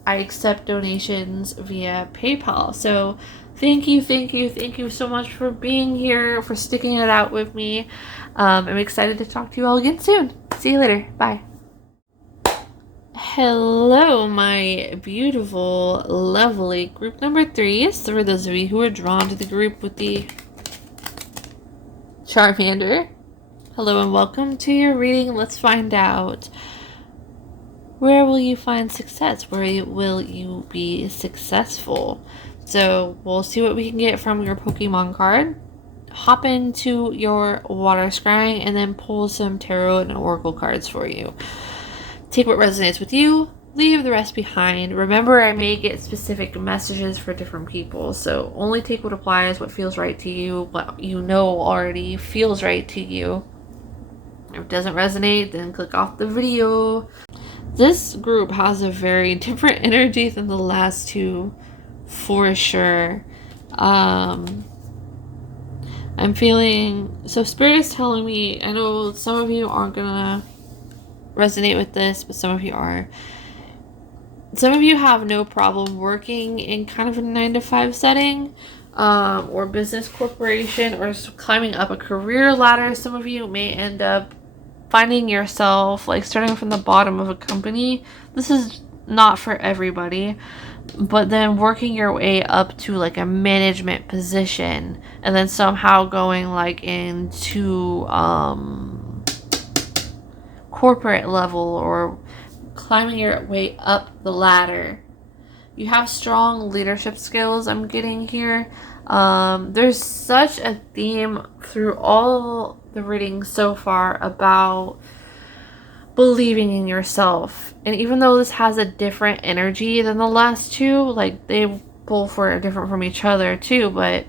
I accept donations via PayPal. So thank you so much for being here, for sticking it out with me. I'm excited to talk to you all again soon. See you later. Bye. Hello, my beautiful, lovely group number 3s. So for those of you who are drawn to the group with the Charmander, hello and welcome to your reading. Let's find out. Where will you find success? Where will you be successful? So we'll see what we can get from your Pokemon card. Hop into your water scrying and then pull some tarot and oracle cards for you. Take what resonates with you, leave the rest behind. Remember, I may get specific messages for different people, so only take what applies, what feels right to you, what you know already feels right to you. If it doesn't resonate, then click off the video. This group has a very different energy than the last two, for sure. I'm feeling, so Spirit is telling me, I know some of you aren't gonna resonate with this, but some of you are. Some of you have no problem working in kind of a 9-to-5 setting, or business corporation, or climbing up a career ladder. Some of you may end up finding yourself like starting from the bottom of a company. This is not for everybody, but then working your way up to like a management position and then somehow going like into corporate level or climbing your way up the ladder. You have strong leadership skills, I'm getting here. There's such a theme through all the readings so far about believing in yourself. And even though this has a different energy than the last two, like they pull for different from each other too, but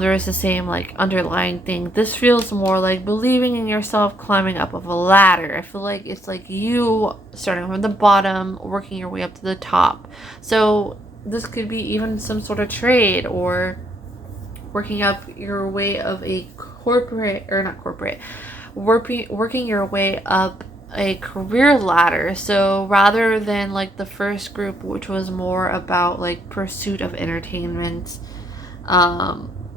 there is the same like underlying thing. This feels more like believing in yourself, climbing up of a ladder. I feel like it's like you starting from the bottom, working your way up to the top. So this could be even some sort of trade, or working up your way of a corporate, or not corporate, working your way up a career ladder. So rather than like the first group, which was more about like pursuit of entertainment,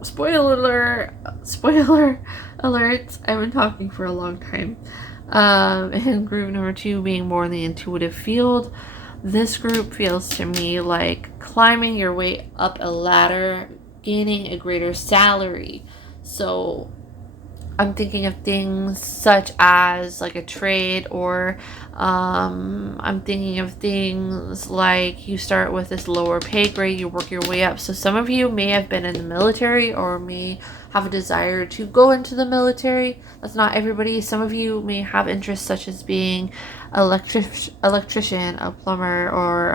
spoiler alert, I've been talking for a long time, and group number 2 being more in the intuitive field, this group feels to me like climbing your way up a ladder, gaining a greater salary. So I'm thinking of things such as like a trade, or I'm thinking of things like you start with this lower pay grade, you work your way up. So some of you may have been in the military or may have a desire to go into the military. That's not everybody. Some of you may have interests such as being electrician, a plumber, or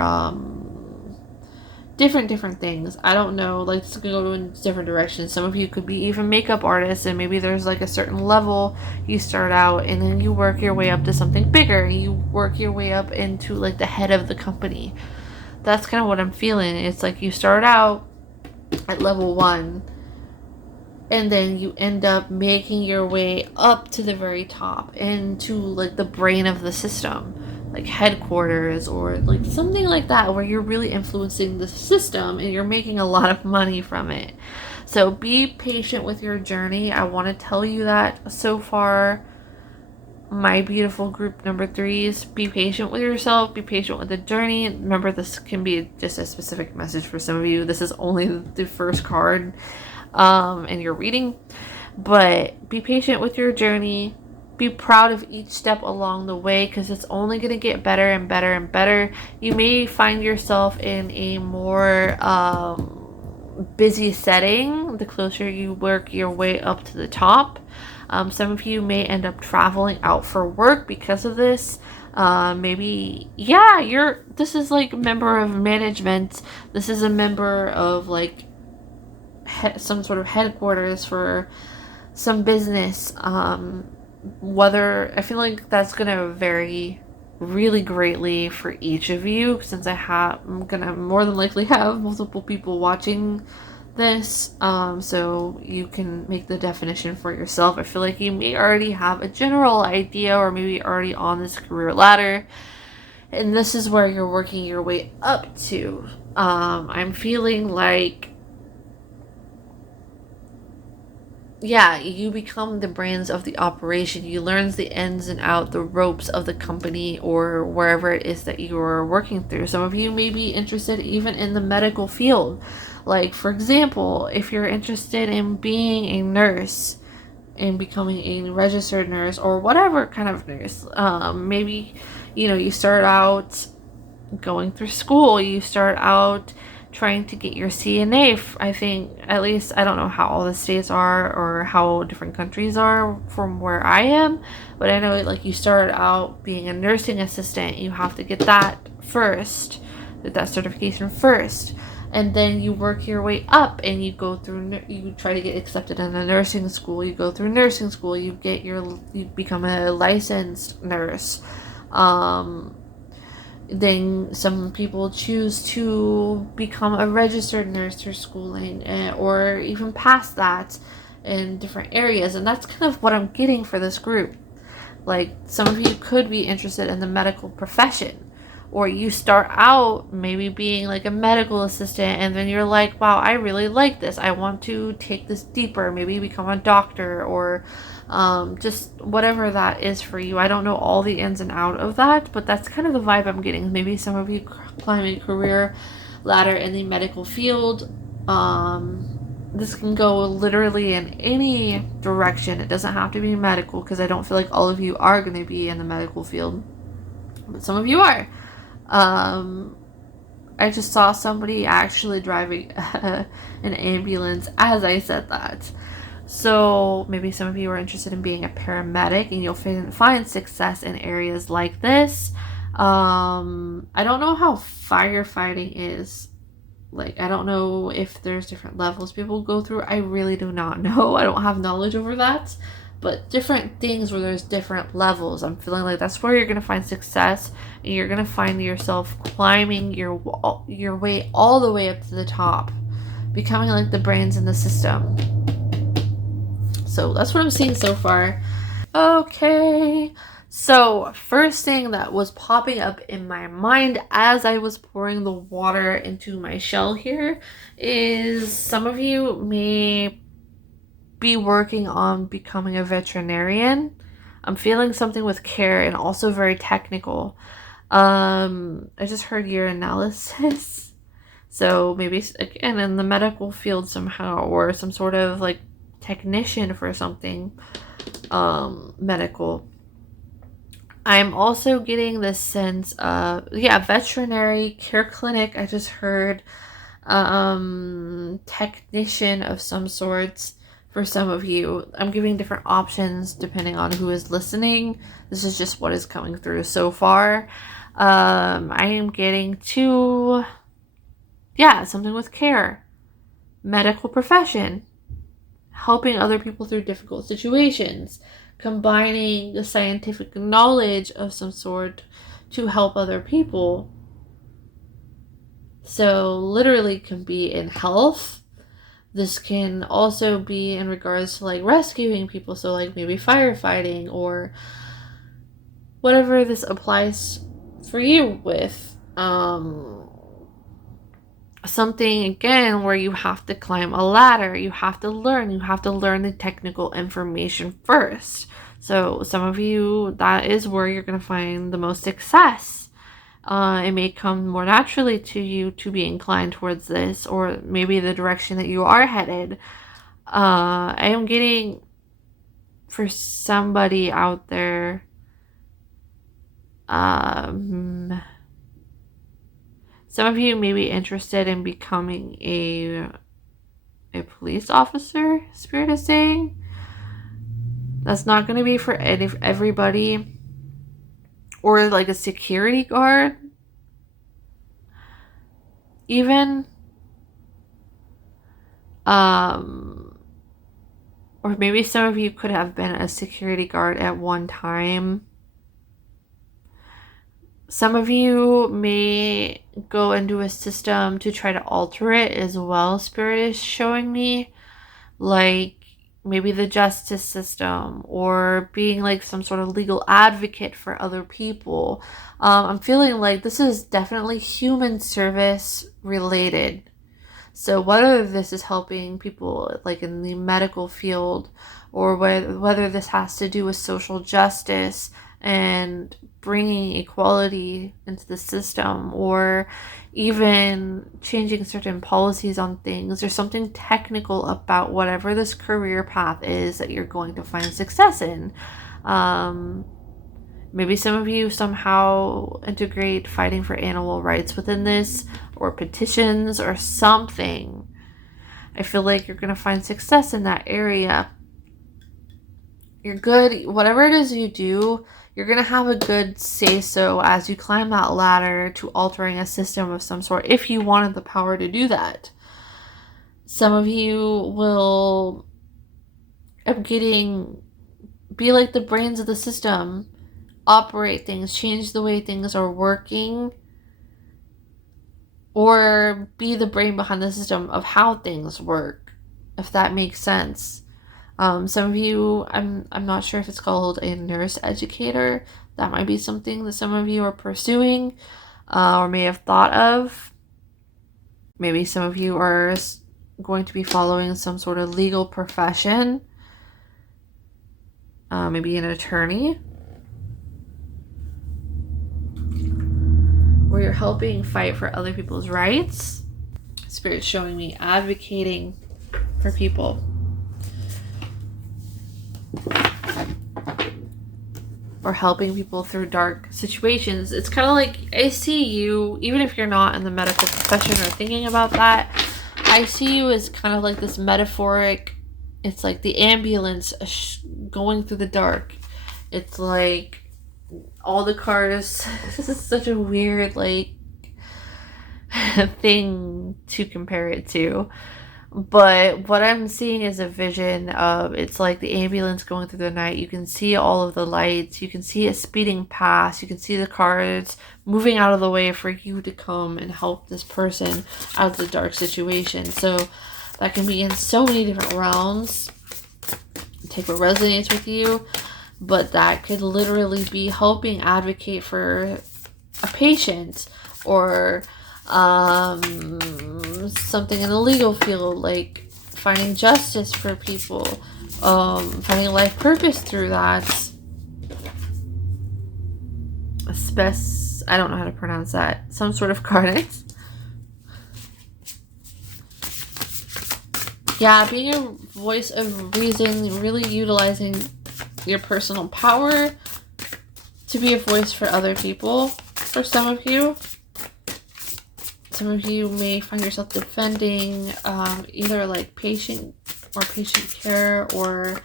different things. I don't know, like it's gonna go in different directions. Some of you could be even makeup artists, and maybe there's like a certain level you start out and then you work your way up to something bigger. You work your way up into like the head of the company. That's kind of what I'm feeling. It's like you start out at level 1 and then you end up making your way up to the very top, into like the brain of the system, like headquarters, or like something like that, where you're really influencing the system and you're making a lot of money from it. So be patient with your journey. I want to tell you that so far, my beautiful group number 3s, be patient with yourself, be patient with the journey. Remember, this can be just a specific message for some of you. This is only the first card in your reading, but be patient with your journey. Be proud of each step along the way, because it's only going to get better and better and better. You may find yourself in a more busy setting the closer you work your way up to the top. Some of you may end up traveling out for work because of this. Maybe, yeah, this is like a member of management. This is a member of like some sort of headquarters for some business. Whether, I feel like that's gonna vary really greatly for each of you, since I'm gonna more than likely have multiple people watching this, so you can make the definition for yourself. I feel like you may already have a general idea, or maybe already on this career ladder, and this is where you're working your way up to. I'm feeling like, yeah, you become the brains of the operation. You learn the ins and out, the ropes of the company or wherever it is that you are working through. Some of you may be interested even in the medical field. Like, for example, if you're interested in being a nurse and becoming a registered nurse, or whatever kind of nurse, maybe, you start out going through school, you start out trying to get your CNA. I think, at least, I don't know how all the states are or how different countries are from where I am, but I know like you start out being a nursing assistant, you have to get that first, get that certification first, and then you work your way up and you go through, you try to get accepted in a nursing school, you go through nursing school, you become a licensed nurse. Then some people choose to become a registered nurse through schooling, or even past that in different areas. And that's kind of what I'm getting for this group. Like, some of you could be interested in the medical profession, or you start out maybe being like a medical assistant, and then you're like, wow, I really like this, I want to take this deeper, maybe become a doctor, or just whatever that is for you. I don't know all the ins and out of that, but that's kind of the vibe I'm getting. Maybe some of you climbing a career ladder in the medical field. This can go literally in any direction. It doesn't have to be medical, because I don't feel like all of you are going to be in the medical field, but some of you are. I just saw somebody actually driving an ambulance as I said that. So maybe some of you are interested in being a paramedic, and you'll find success in areas like this. I don't know how firefighting is Like, I don't know if there's different levels people go through. I really do not know. I don't have knowledge over that. But different things where there's different levels. I'm feeling like that's where you're going to find success. And you're going to find yourself climbing your way all the way up to the top. Becoming like the brains in the system. So that's what I'm seeing so far. Okay. So, first thing that was popping up in my mind as I was pouring the water into my shell here is some of you may be working on becoming a veterinarian. I'm feeling something with care and also very technical. I just heard urinalysis. So, maybe, again, in the medical field somehow, or some sort of, like, technician for something medical. I'm also getting this sense of, veterinary care clinic. I just heard technician of some sorts for some of you. I'm giving different options depending on who is listening. This is just what is coming through so far. I am getting to, something with care, medical profession, helping other people through difficult situations, combining the scientific knowledge of some sort to help other people. So literally can be in health. This can also be in regards to like rescuing people. So like maybe firefighting or whatever this applies for you with. Something again where you have to climb a ladder, you have to learn the technical information first. So some of you, that is where you're going to find the most success. It may come more naturally to you to be inclined towards this, or maybe the direction that you are headed. I am getting, for somebody out there, some of you may be interested in becoming a police officer, Spirit is saying. That's not going to be for everybody. Or like a security guard. Even. Or maybe some of you could have been a security guard at one time. Some of you may go into a system to try to alter it as well, Spirit is showing me. Like maybe the justice system, or being like some sort of legal advocate for other people. I'm feeling like this is definitely human service related. So whether this is helping people like in the medical field, or whether this has to do with social justice and bringing equality into the system, or even changing certain policies on things, there's something technical about whatever this career path is that you're going to find success in. Maybe some of you somehow integrate fighting for animal rights within this, or petitions or something. I feel like you're going to find success in that area. You're good. Whatever it is you do, you're going to have a good say-so as you climb that ladder to altering a system of some sort, if you wanted the power to do that. Some of you will be like the brains of the system, operate things, change the way things are working, or be the brain behind the system of how things work, if that makes sense. Some of you, I'm not sure if it's called a nurse educator. That might be something that some of you are pursuing, or may have thought of. Maybe some of you are going to be following some sort of legal profession. Maybe an attorney. Where you're helping fight for other people's rights. Spirit's showing me advocating for people. Or helping people through dark situations. It's kind of like, I see you, even if you're not in the medical profession or thinking about that, I see you as kind of like this metaphoric, it's like the ambulance going through the dark. It's like all the cars, this is such a weird, like, thing to compare it to. But what I'm seeing is a vision of, it's like the ambulance going through the night. You can see all of the lights. You can see it speeding past. You can see the cars moving out of the way for you to come and help this person out of the dark situation. So that can be in so many different realms. Take what resonates with you. But that could literally be helping advocate for a patient, or something in the legal field, like finding justice for people, finding life purpose through that. I don't know how to pronounce that. Some sort of card. Yeah, being a voice of reason, really utilizing your personal power to be a voice for other people. For some of you may find yourself defending either like patient care, or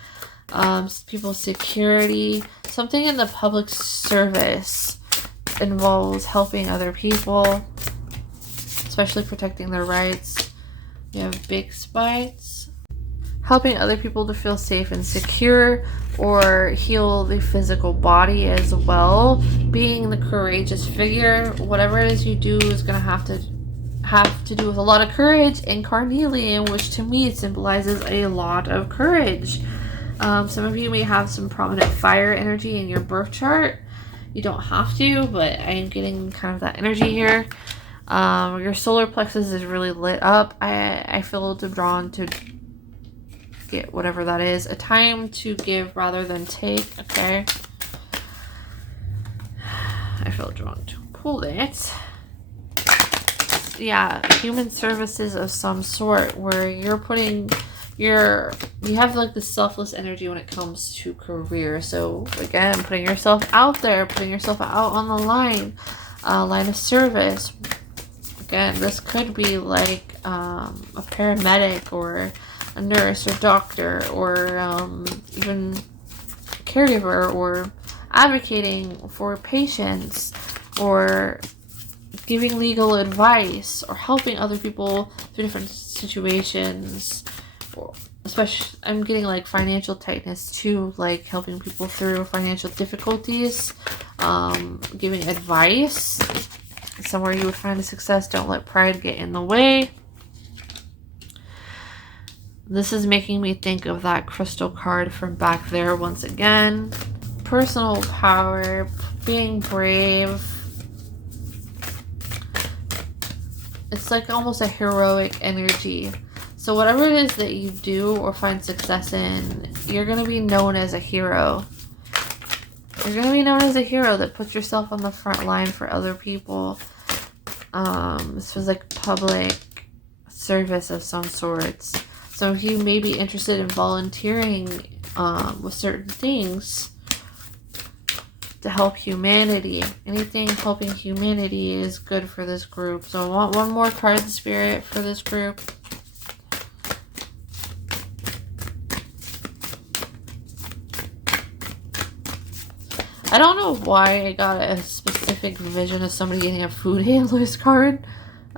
people's security. Something in the public service involves helping other people, especially protecting their rights. You have big spikes. Helping other people to feel safe and secure, or heal the physical body as well. Being the courageous figure, whatever it is you do is going to have to do with a lot of courage and carnelian, which to me symbolizes a lot of courage. Some of you may have some prominent fire energy in your birth chart. You don't have to, but I am getting kind of that energy here. Your solar plexus is really lit up. I feel drawn to get whatever that is. A time to give rather than take. Okay. I feel drawn to pull it. Yeah, human services of some sort, where you're putting you have like the selfless energy when it comes to career. So again, putting yourself out there, putting yourself out on the line of service. Again, this could be like a paramedic, or a nurse, or doctor, or even caregiver, or advocating for patients, or giving legal advice, or helping other people through different situations. Or especially, I'm getting like financial tightness too, like helping people through financial difficulties, giving advice. Somewhere you would find a success. Don't let pride get in the way. This is making me think of that crystal card from back there once again. Personal power, being brave. It's like almost a heroic energy. So whatever it is that you do or find success in, you're going to be known as a hero. You're going to be known as a hero that puts yourself on the front line for other people. This was like public service of some sorts. So if you may be interested in volunteering with certain things to help humanity. Anything helping humanity is good for this group. So I want one more card, Spirit, for this group. I don't know why I got a specific vision of somebody getting a food handler's card.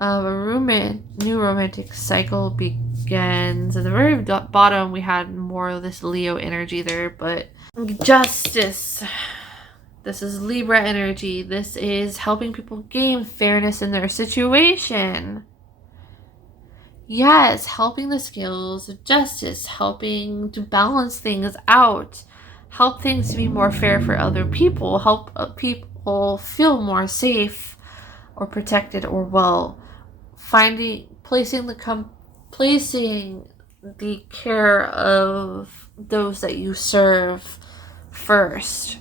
New romantic cycle begins. At the very bottom, we had more of this Leo energy there, but justice. This is Libra energy. This is helping people gain fairness in their situation. Yes, helping the scales of justice, helping to balance things out. Help things to be more fair for other people. Help people feel more safe or protected or well. Placing the care of those that you serve first.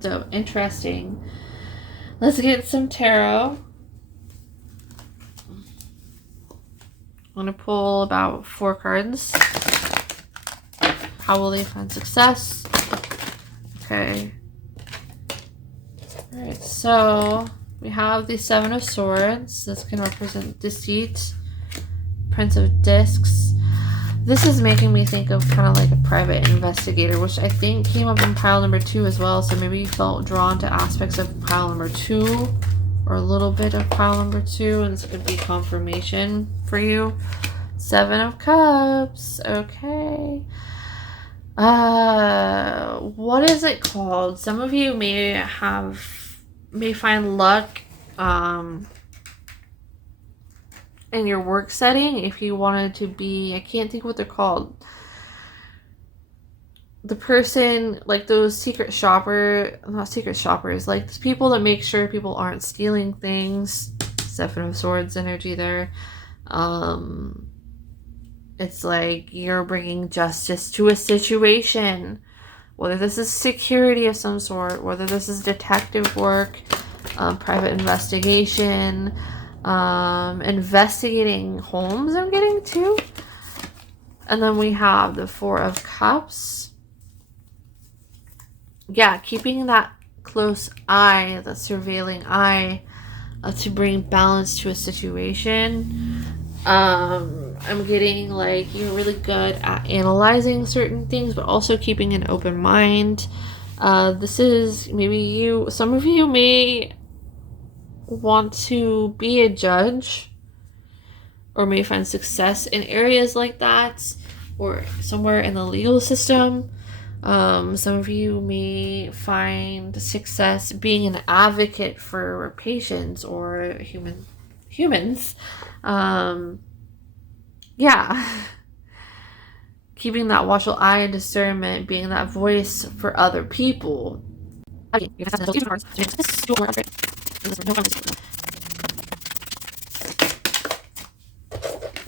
So interesting. Let's get some tarot. I'm going to pull about 4 cards. How will they find success? Okay. Alright, so we have the 7 of Swords. This can represent deceit. Prince of Discs. This is making me think of kind of like a private investigator, which I think came up in pile number 2 as well. So maybe you felt drawn to aspects of pile number 2. or a little bit of pile number 2, and this could be confirmation for you. 7 of Cups. Okay. What is it called? Some of you may find luck in your work setting if you wanted to be, I can't think what they're called. The person, like those not secret shoppers, like those people that make sure people aren't stealing things. 7 of Swords energy there. It's like you're bringing justice to a situation, whether this is security of some sort, whether this is detective work, private investigation, investigating homes I'm getting to. And then we have the 4 of Cups. Yeah, keeping that close eye, that surveilling eye, to bring balance to a situation. I'm getting like you're really good at analyzing certain things, but also keeping an open mind. This is maybe you, some of you may want to be a judge or may find success in areas like that or somewhere in the legal system. Some of you may find success being an advocate for patients or humans. Yeah. Keeping that watchful eye and discernment, being that voice for other people.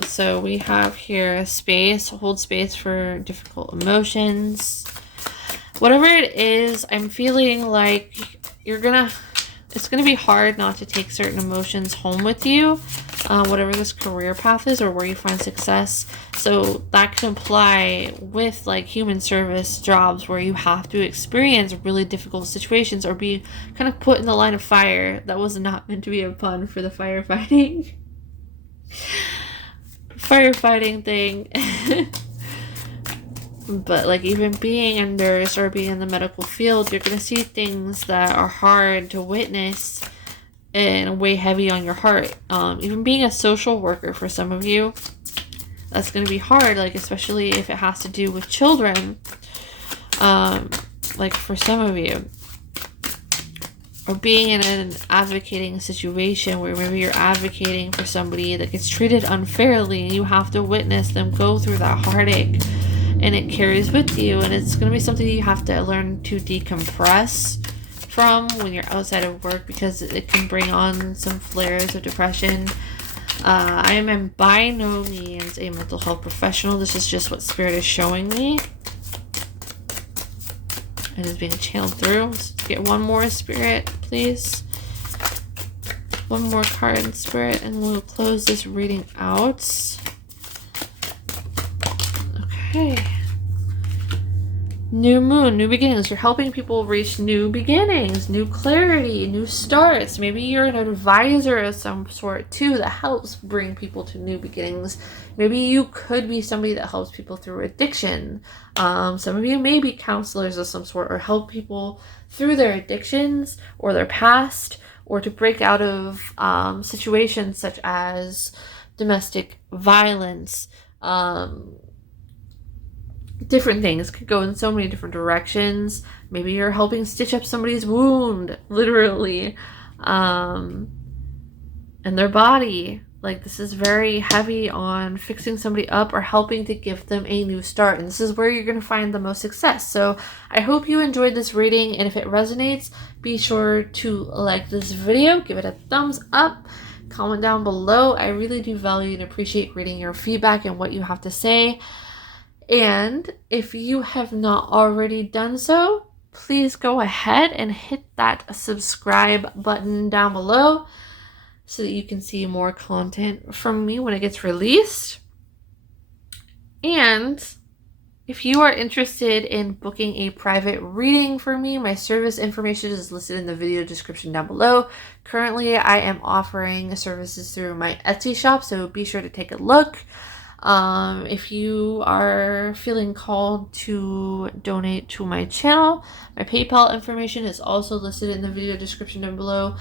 So we have here space, hold space for difficult emotions. Whatever it is, I'm feeling like it's gonna be hard not to take certain emotions home with you, whatever this career path is or where you find success. So that can apply with like human service jobs where you have to experience really difficult situations or be kind of put in the line of fire. That was not meant to be a pun for the firefighting thing. But like even being a nurse or being in the medical field, you're going to see things that are hard to witness and weigh heavy on your heart. Even being a social worker for some of you, that's going to be hard, like especially if it has to do with children. Like for some of you. Or being in an advocating situation where maybe you're advocating for somebody that gets treated unfairly and you have to witness them go through that heartache. And it carries with you, and it's going to be something you have to learn to decompress from when you're outside of work because it can bring on some flares of depression. I am by no means a mental health professional. This is just what Spirit is showing me. And is being channeled through. Let's get one more, Spirit, please. One more card in Spirit, and we'll close this reading out. Okay. New moon, new beginnings. You're helping people reach new beginnings, new clarity, new starts. Maybe you're an advisor of some sort too that helps bring people to new beginnings. Maybe you could be somebody that helps people through addiction. Some of you may be counselors of some sort or help people through their addictions or their past or to break out of situations such as domestic violence. Different things could go in so many different directions. Maybe you're helping stitch up somebody's wound, literally, and their body. Like this is very heavy on fixing somebody up or helping to give them a new start. And this is where you're going to find the most success. So I hope you enjoyed this reading. And if it resonates, be sure to like this video, give it a thumbs up, comment down below. I really do value and appreciate reading your feedback and what you have to say. And if you have not already done so, please go ahead and hit that subscribe button down below so that you can see more content from me when it gets released. And if you are interested in booking a private reading for me, my service information is listed in the video description down below. Currently, I am offering services through my Etsy shop, so be sure to take a look. If you are feeling called to donate to my channel, my PayPal information is also listed in the video description down below.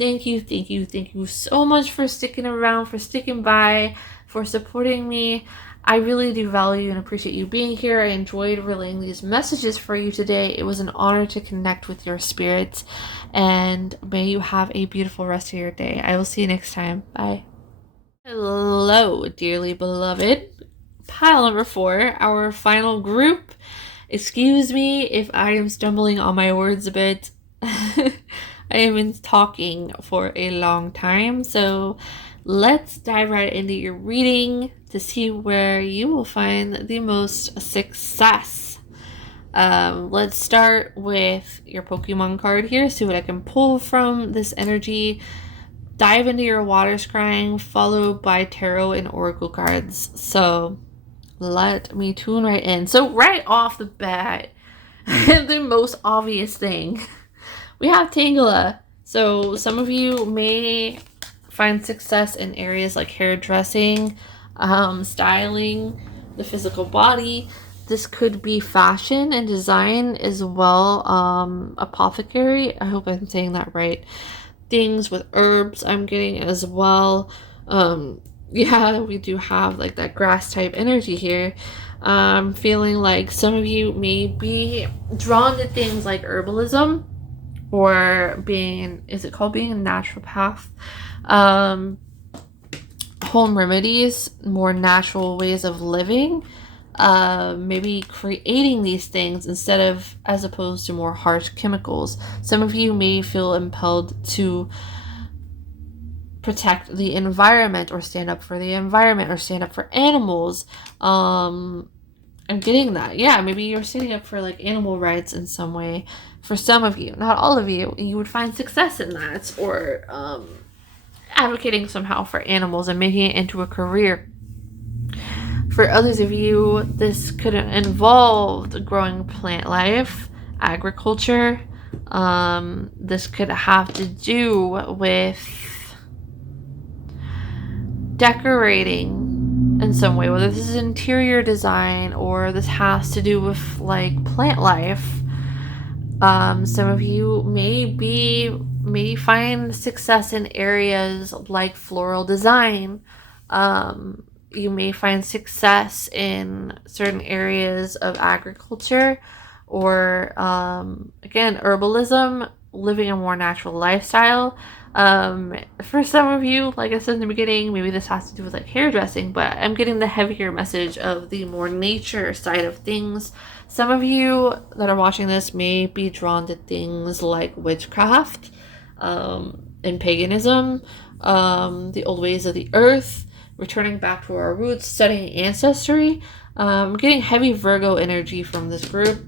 thank you so much for sticking around, for sticking by, for supporting me. I really do value and appreciate you being here. I enjoyed relaying these messages for you today. It was an honor to connect with your spirits, and may you have a beautiful rest of your day. I will see you next time. Bye. Hello, dearly beloved. Pile number 4, our final group. Excuse me if I am stumbling on my words a bit. I have been talking for a long time, so let's dive right into your reading to see where you will find the most success. Let's start with your Pokemon card here, see what I can pull from this energy. Dive into your water scrying, followed by tarot and oracle cards. So let me tune right in. So right off the bat, the most obvious thing, we have Tangela. So some of you may find success in areas like hairdressing, styling, the physical body. This could be fashion and design as well. Apothecary, I hope I'm saying that right. Things with herbs I'm getting as well. Yeah, we do have like that grass type energy here. I'm feeling like some of you may be drawn to things like herbalism, or being, is it called being a naturopath? Home remedies, more natural ways of living. Maybe creating these things instead of, as opposed to more harsh chemicals. Some of you may feel impelled to protect the environment, or stand up for the environment, or stand up for animals. I'm getting that. Yeah, maybe you're standing up for like animal rights in some way. For some of you, not all of you, you would find success in that, or advocating somehow for animals and making it into a career. For others of you, this could involve growing plant life, agriculture. This could have to do with decorating in some way, whether this is interior design or this has to do with like plant life. Some of you may find success in areas like floral design. You may find success in certain areas of agriculture, or again, herbalism, living a more natural lifestyle. For some of you, like I said in the beginning, maybe this has to do with like hairdressing, but I'm getting the heavier message of the more nature side of things. Some of you that are watching this may be drawn to things like witchcraft, and paganism, the old ways of the earth, returning back to our roots, studying ancestry. I'm getting heavy Virgo energy from this group.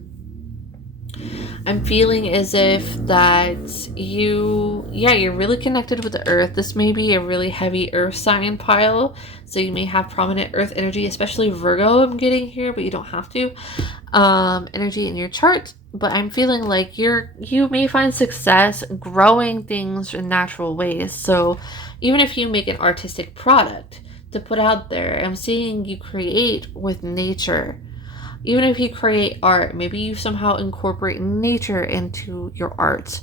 I'm feeling as if that you're really connected with the earth. This may be a really heavy earth sign pile, so you may have prominent earth energy, especially Virgo I'm getting here, but you don't have to. Energy in your chart. But I'm feeling like you may find success growing things in natural ways. So even if you make an artistic product to put out there, I'm seeing you create with nature. Even if you create art, maybe you somehow incorporate nature into your art.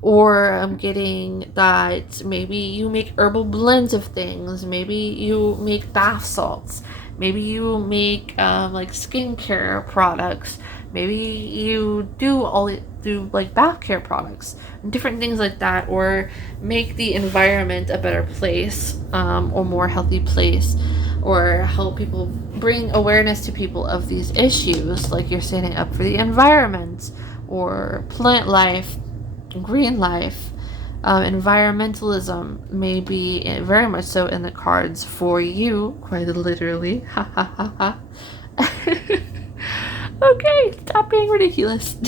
Or I'm getting that maybe you make herbal blends of things. Maybe you make bath salts. Maybe you make like skincare products. Maybe you do like bath care products, different things like that, or make the environment a better place, or more healthy place, or help people, bring awareness to people of these issues, like you're standing up for the environment, or plant life, green life. Environmentalism may be very much so in the cards for you, quite literally. Ha ha ha ha. Okay, stop being ridiculous.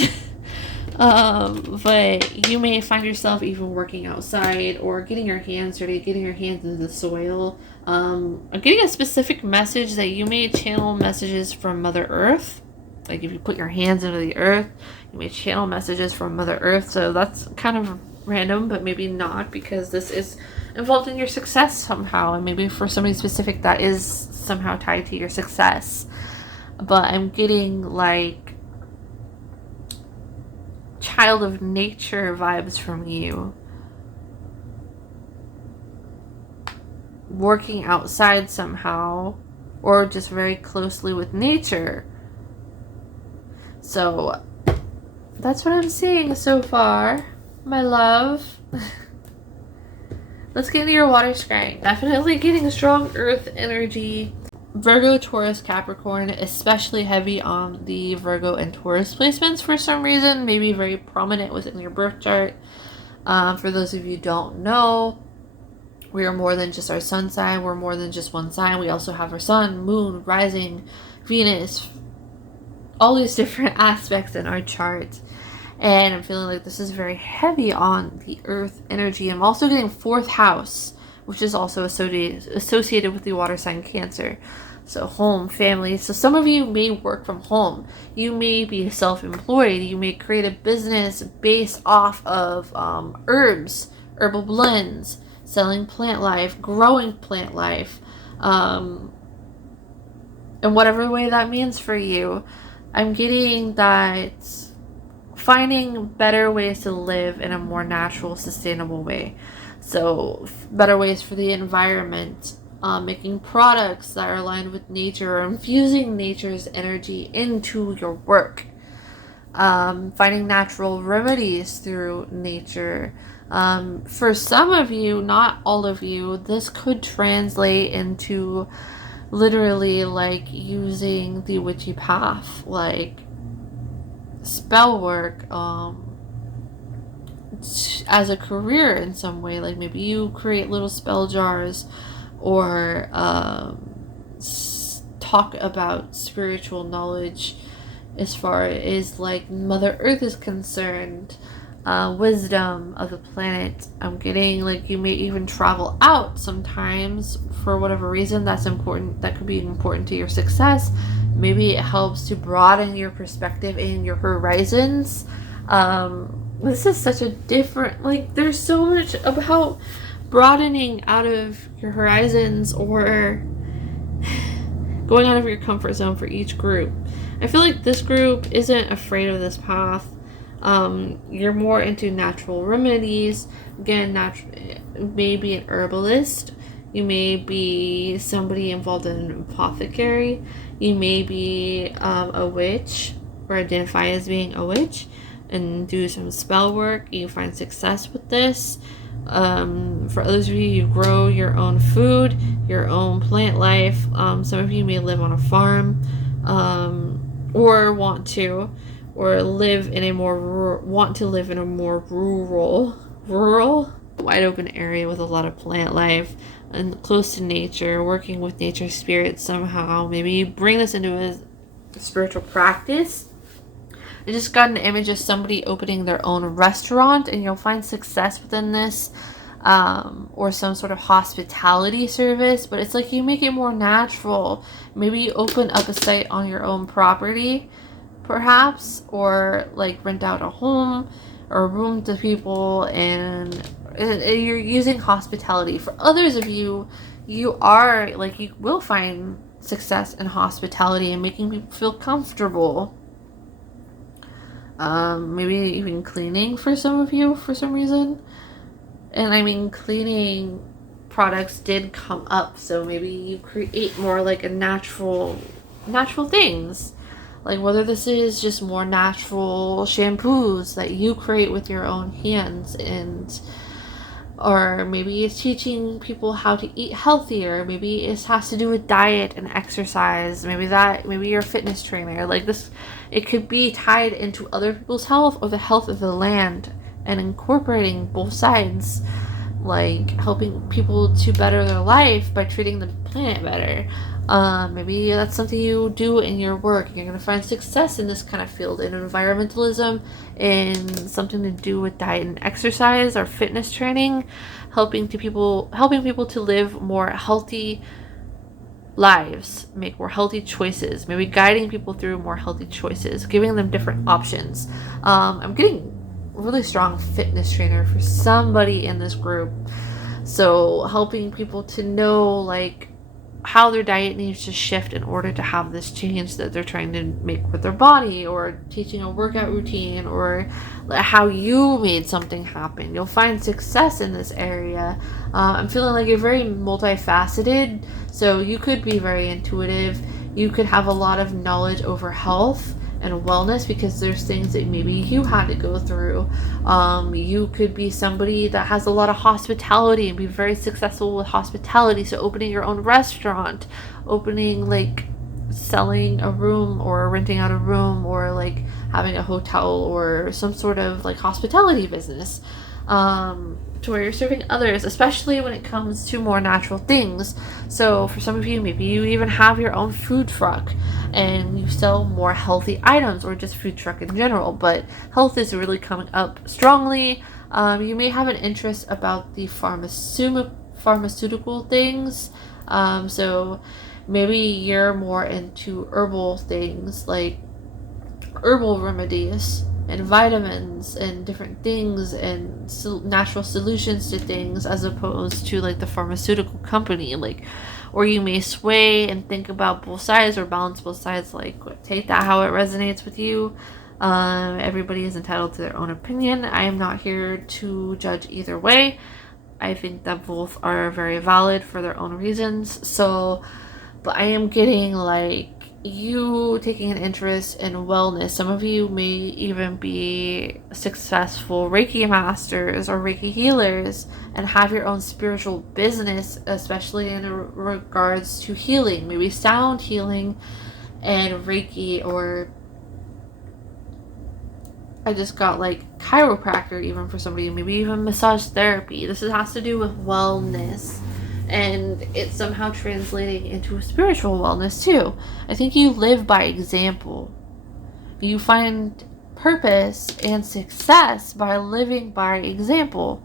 But you may find yourself even working outside, or getting your hands dirty, getting your hands into the soil. I'm getting a specific message that you may channel messages from Mother Earth. Like if you put your hands into the earth, you may channel messages from Mother Earth. So that's kind of random, but maybe not, because this is involved in your success somehow. And maybe for somebody specific that is somehow tied to your success. But I'm getting like child of nature vibes from you. working outside somehow, or just very closely with nature. So that's what I'm seeing so far, my love. Let's get into your water scrying. Definitely getting a strong earth energy. Virgo, Taurus, Capricorn, especially heavy on the Virgo and Taurus placements for some reason, maybe very prominent within your birth chart. For those of you who don't know, we are more than just our sun sign. We're more than just one sign. We also have our sun, moon, rising, Venus, all these different aspects in our chart. And I'm feeling like this is very heavy on the earth energy. I'm also getting 4th house, which is also associated with the water sign Cancer. So home, family. So some of you may work from home. You may be self-employed. You may create a business based off of herbs, herbal blends, selling plant life, growing plant life, and whatever way that means for you. I'm getting that finding better ways to live in a more natural, sustainable way. So better ways for the environment, making products that are aligned with nature, or infusing nature's energy into your work, finding natural remedies through nature. For some of you, not all of you, this could translate into literally like using the witchy path, like spell work, as a career in some way. Like maybe you create little spell jars, or talk about spiritual knowledge as far as like Mother Earth is concerned, wisdom of the planet. I'm getting like you may even travel out sometimes for whatever reason that's important, that could be important to your success. Maybe it helps to broaden your perspective and your horizons. This is such a different, like there's so much about broadening out of your horizons, or going out of your comfort zone for each group. I feel like this group isn't afraid of this path. You're more into natural remedies. Again, maybe an herbalist. You may be somebody involved in an apothecary. You may be a witch, or identify as being a witch, and do some spell work. You find success with this. For others of you, you grow your own food, your own plant life. Some of you may live on a farm, or want to, or live in a more rural, wide open area with a lot of plant life and close to nature, working with nature spirits somehow. Maybe you bring this into a spiritual practice. I just got an image of somebody opening their own restaurant, and you'll find success within this, or some sort of hospitality service, but it's like you make it more natural. Maybe you open up a site on your own property, perhaps, or like rent out a home or a room to people, and you're using hospitality. For others of you, you are like, you will find success in hospitality and making people feel comfortable. Maybe even cleaning for some of you for some reason. And I mean, cleaning products did come up, so maybe you create more like a natural things. Like whether this is just more natural shampoos that you create with your own hands, and or maybe it's teaching people how to eat healthier. Maybe it has to do with diet and exercise. Maybe you're a fitness trainer. Like this, it could be tied into other people's health or the health of the land, and incorporating both sides, like helping people to better their life by treating the planet better. Maybe that's something you do in your work. You're going to find success in this kind of field, in environmentalism, in something to do with diet and exercise or fitness training, helping people to live more healthy lives, make more healthy choices, maybe guiding people through more healthy choices, giving them different options. I'm getting really strong fitness trainer for somebody in this group. So helping people to know like how their diet needs to shift in order to have this change that they're trying to make with their body, or teaching a workout routine, or how you made something happen. You'll find success in this area. I'm feeling like you're very multifaceted, so you could be very intuitive. You could have a lot of knowledge over health and wellness because there's things that maybe you had to go through. You could be somebody that has a lot of hospitality and be very successful with hospitality. So opening your own restaurant, opening like selling a room or renting out a room, or like having a hotel or some sort of like hospitality business. To where you're serving others, especially when it comes to more natural things. So for some of you, maybe you even have your own food truck and you sell more healthy items, or just food truck in general, but health is really coming up strongly. You may have an interest about the pharmaceutical things. So maybe you're more into herbal things, like herbal remedies and vitamins and different things and natural solutions to things, as opposed to like the pharmaceutical company. Like, or you may sway and think about both sides, or balance both sides. Like, take that how it resonates with you. Everybody is entitled to their own opinion. I am not here to judge either way. I think that both are very valid for their own reasons. So, but I am getting like you taking an interest in wellness. Some of you may even be successful Reiki masters or Reiki healers and have your own spiritual business, especially in regards to healing, maybe sound healing and Reiki, or I just got like chiropractor even for somebody, maybe even massage therapy. This has to do with wellness. And it's somehow translating into a spiritual wellness too. I think you live by example. You find purpose and success by living by example.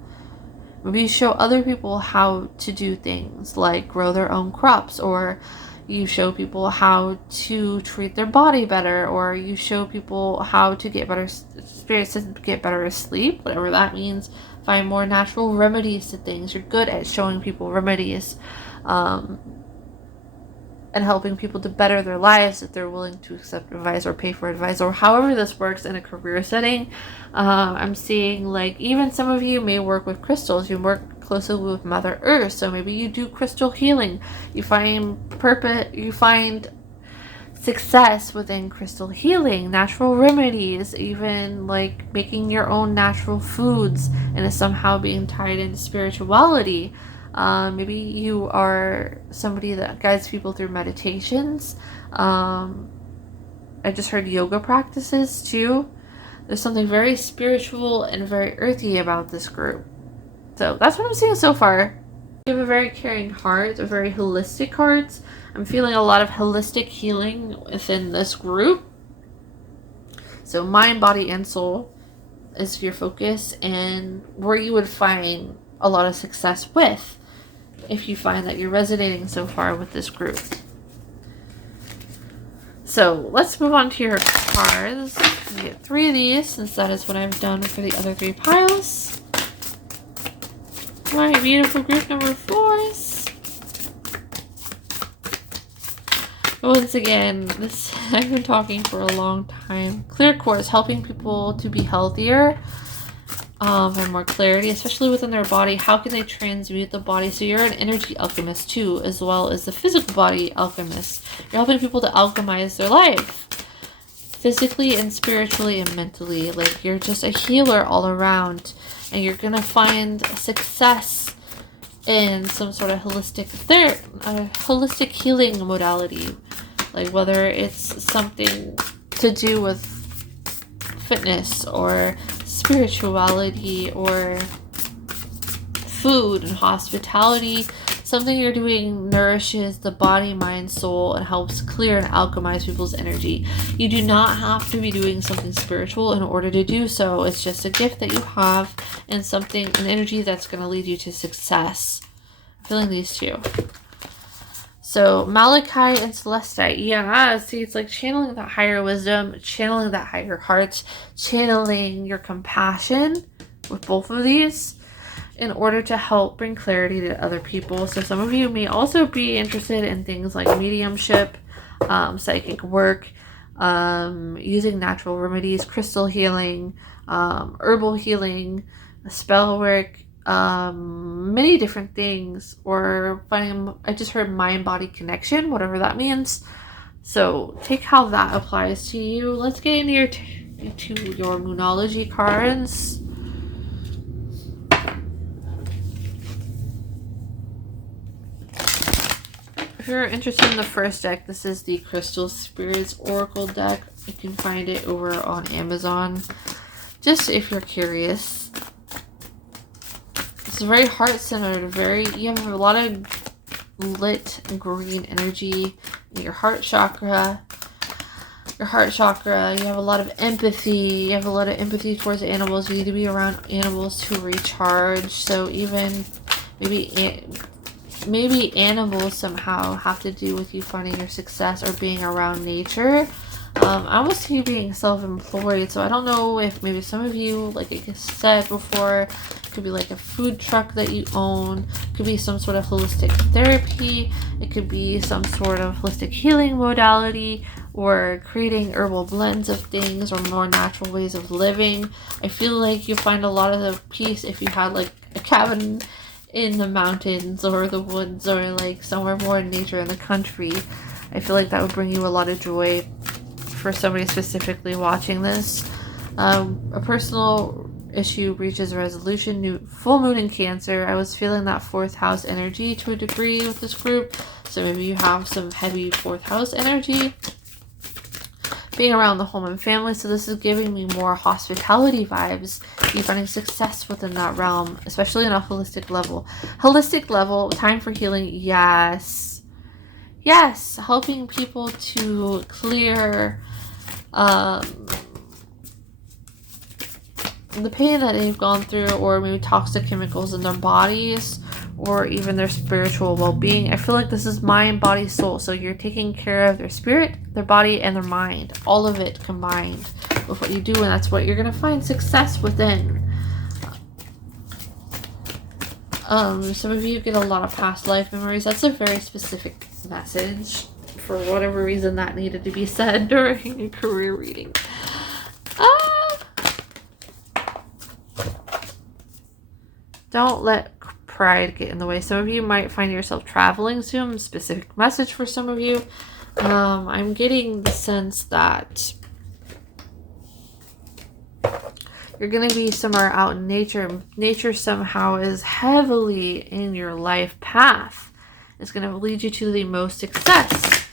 Maybe you show other people how to do things, like grow their own crops, or you show people how to treat their body better, or you show people how to get better spirits, to get better sleep, whatever that means. Find more natural remedies to things. You're good at showing people remedies, and helping people to better their lives if they're willing to accept advice or pay for advice, or however this works in a career setting. I'm seeing like even some of you may work with crystals. You work closely with Mother Earth, so maybe you do crystal healing. You find purpose. You find success within crystal healing, natural remedies, even like making your own natural foods, and is somehow being tied into spirituality. Maybe you are somebody that guides people through meditations. I just heard yoga practices too. There's something very spiritual and very earthy about this group. So that's what I'm seeing so far. You have a very caring heart, a very holistic heart. I'm feeling a lot of holistic healing within this group. So mind, body, and soul is your focus, and where you would find a lot of success with, if you find that you're resonating so far with this group. So let's move on to your cards. You get 3 of these, since that is what I've done for the other 3 piles. My beautiful group number 4s. Once again, this I've been talking for a long time. Clear quartz, helping people to be healthier, and more clarity, especially within their body. How can they transmute the body? So you're an energy alchemist too, as well as the physical body alchemist. You're helping people to alchemize their life, physically and spiritually and mentally. Like, you're just a healer all around, and you're gonna find success in some sort of holistic healing modality, like whether it's something to do with fitness or spirituality or food and hospitality. Something you're doing nourishes the body, mind, soul, and helps clear and alchemize people's energy. You do not have to be doing something spiritual in order to do so. It's just a gift that you have, and something, an energy that's going to lead you to success. I'm feeling these two. So Malachite and Celestite. Yeah, see, it's like channeling that higher wisdom, channeling that higher heart, channeling your compassion with both of these. in order to help bring clarity to other people. So some of you may also be interested in things like mediumship, psychic work, using natural remedies, crystal healing, herbal healing, spell work, many different things, or finding, I just heard mind-body connection, whatever that means. So take how that applies to you. Let's get into your Moonology cards. If you're interested in the first deck, this is the Crystal Spirits Oracle deck. You can find it over on Amazon, just if you're curious. It's very heart-centered, you have a lot of lit green energy in your heart chakra. You have a lot of empathy. You have a lot of empathy towards animals. You need to be around animals to recharge. So even maybe animals somehow have to do with you finding your success or being around nature. I almost see you being self-employed, so I don't know if maybe some of you, like I said before, it could be like a food truck that you own, it could be some sort of holistic therapy, it could be some sort of holistic healing modality, or creating herbal blends of things, or more natural ways of living. I feel like you find a lot of the peace if you had like a cabin in the mountains or the woods, or like somewhere more in nature in the country. I feel like that would bring you a lot of joy for somebody specifically watching this. A personal issue reaches resolution. Full moon in Cancer. I was feeling that 4th house energy to a degree with this group, so maybe you have some heavy 4th house energy. Being around the home and family, so this is giving me more hospitality vibes. You're finding success within that realm, especially on a holistic level. Time for healing, yes, helping people to clear the pain that they've gone through, or maybe toxic chemicals in their bodies, or even their spiritual well-being. I feel like this is mind, body, soul. So you're taking care of their spirit, their body, and their mind. All of it combined with what you do, and that's what you're going to find success within. Some of you get a lot of past life memories. That's a very specific message. For whatever reason, that needed to be said during a career reading. Don't let pride get in the way. Some of you might find yourself traveling soon. Specific message for some of you. I'm getting the sense that you're going to be somewhere out in nature. Nature somehow is heavily in your life path. It's going to lead you to the most success.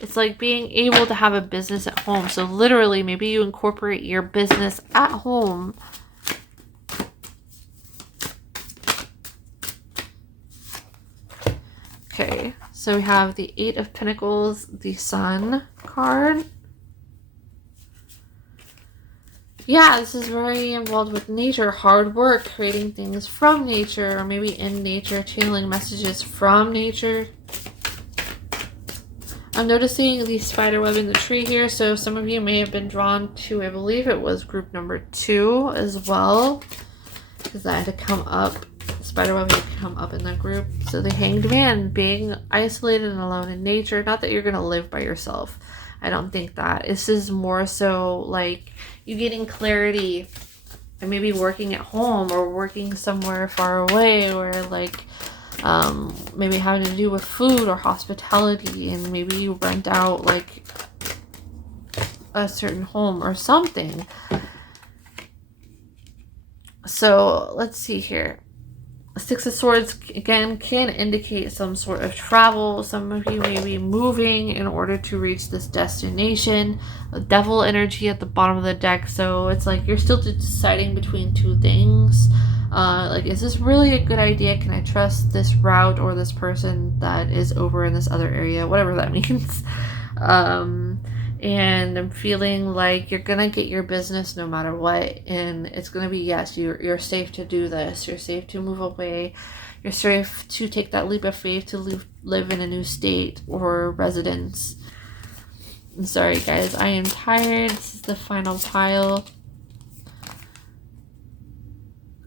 It's like being able to have a business at home. So literally, maybe you incorporate your business at home. Okay, so we have the 8 of Pentacles, the Sun card. Yeah, this is very involved with nature, hard work, creating things from nature, or maybe in nature, channeling messages from nature. I'm noticing the spider web in the tree here, so some of you may have been drawn to, I believe it was group number 2 as well, because that had to come up. Spiderweb had to come up in that group. So the Hanged Man, being isolated and alone in nature. Not that you're going to live by yourself. I don't think that. This is more so like you getting clarity and maybe working at home or working somewhere far away, or like maybe having to do with food or hospitality, and maybe you rent out like a certain home or something. So let's see here. 6 of Swords, again, can indicate some sort of travel. Some of you may be moving in order to reach this destination. A Devil energy at the bottom of the deck. So it's like you're still deciding between 2 things. Like, is this really a good idea? Can I trust this route or this person that is over in this other area? Whatever that means. And I'm feeling like you're gonna get your business no matter what, and it's gonna be, yes, you're safe to do this, you're safe to move away, you're safe to take that leap of faith to live in a new state or residence. I'm sorry guys, I am tired. This is the final pile.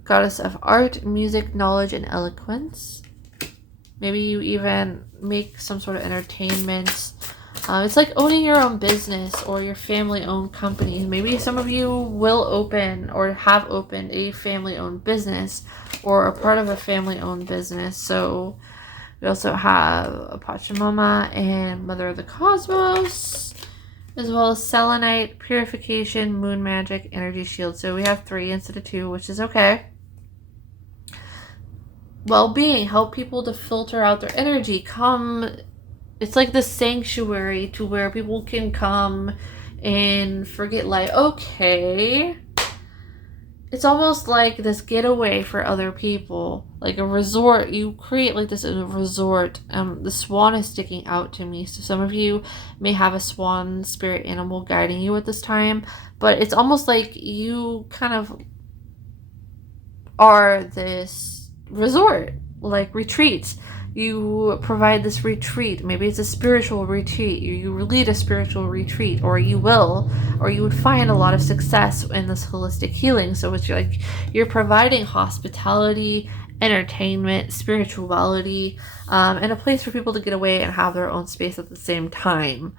Goddess of art, music, knowledge, and eloquence. Maybe you even make some sort of entertainment. It's like owning your own business or your family-owned company. Maybe some of you will open or have opened a family-owned business or a part of a family-owned business. So we also have a Pachamama and Mother of the Cosmos, as well as Selenite, Purification, Moon Magic, Energy Shield. So we have 3 instead of 2, which is okay. Well-being, help people to filter out their energy. It's like the sanctuary to where people can come and forget life. Okay. It's almost like this getaway for other people. Like a resort. You create like this resort. The swan is sticking out to me. So some of you may have a swan spirit animal guiding you at this time. But it's almost like you kind of are this resort, like retreats. You provide this retreat. Maybe it's a spiritual retreat. You lead a spiritual retreat, or you would find a lot of success in this holistic healing. So it's like you're providing hospitality, entertainment, spirituality, and a place for people to get away and have their own space at the same time.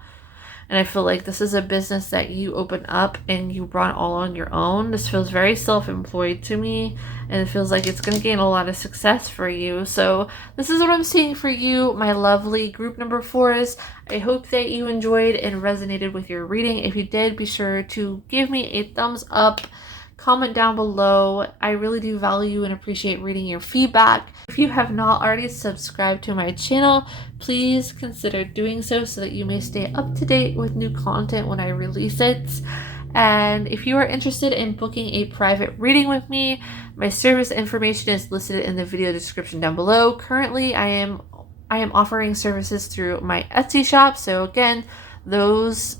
And I feel like this is a business that you open up and you run all on your own. This feels very self-employed to me, and it feels like it's going to gain a lot of success for you. So this is what I'm seeing for you, my lovely group number 4s. I hope that you enjoyed and resonated with your reading. If you did, be sure to give me a thumbs up. Comment down below. I really do value and appreciate reading your feedback. If you have not already subscribed to my channel, please consider doing so that you may stay up to date with new content when I release it. And if you are interested in booking a private reading with me, my service information is listed in the video description down below. Currently, I am offering services through my Etsy shop. So again, those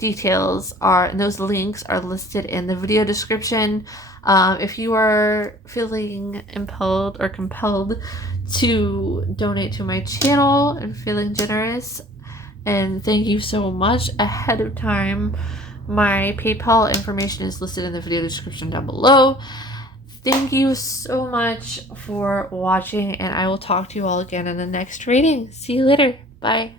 links are listed in the video description. If you are feeling impelled or compelled to donate to my channel and feeling generous, and thank you so much ahead of time, my PayPal information is listed in the video description down below. Thank you so much for watching, and I will talk to you all again in the next reading. See you later. Bye.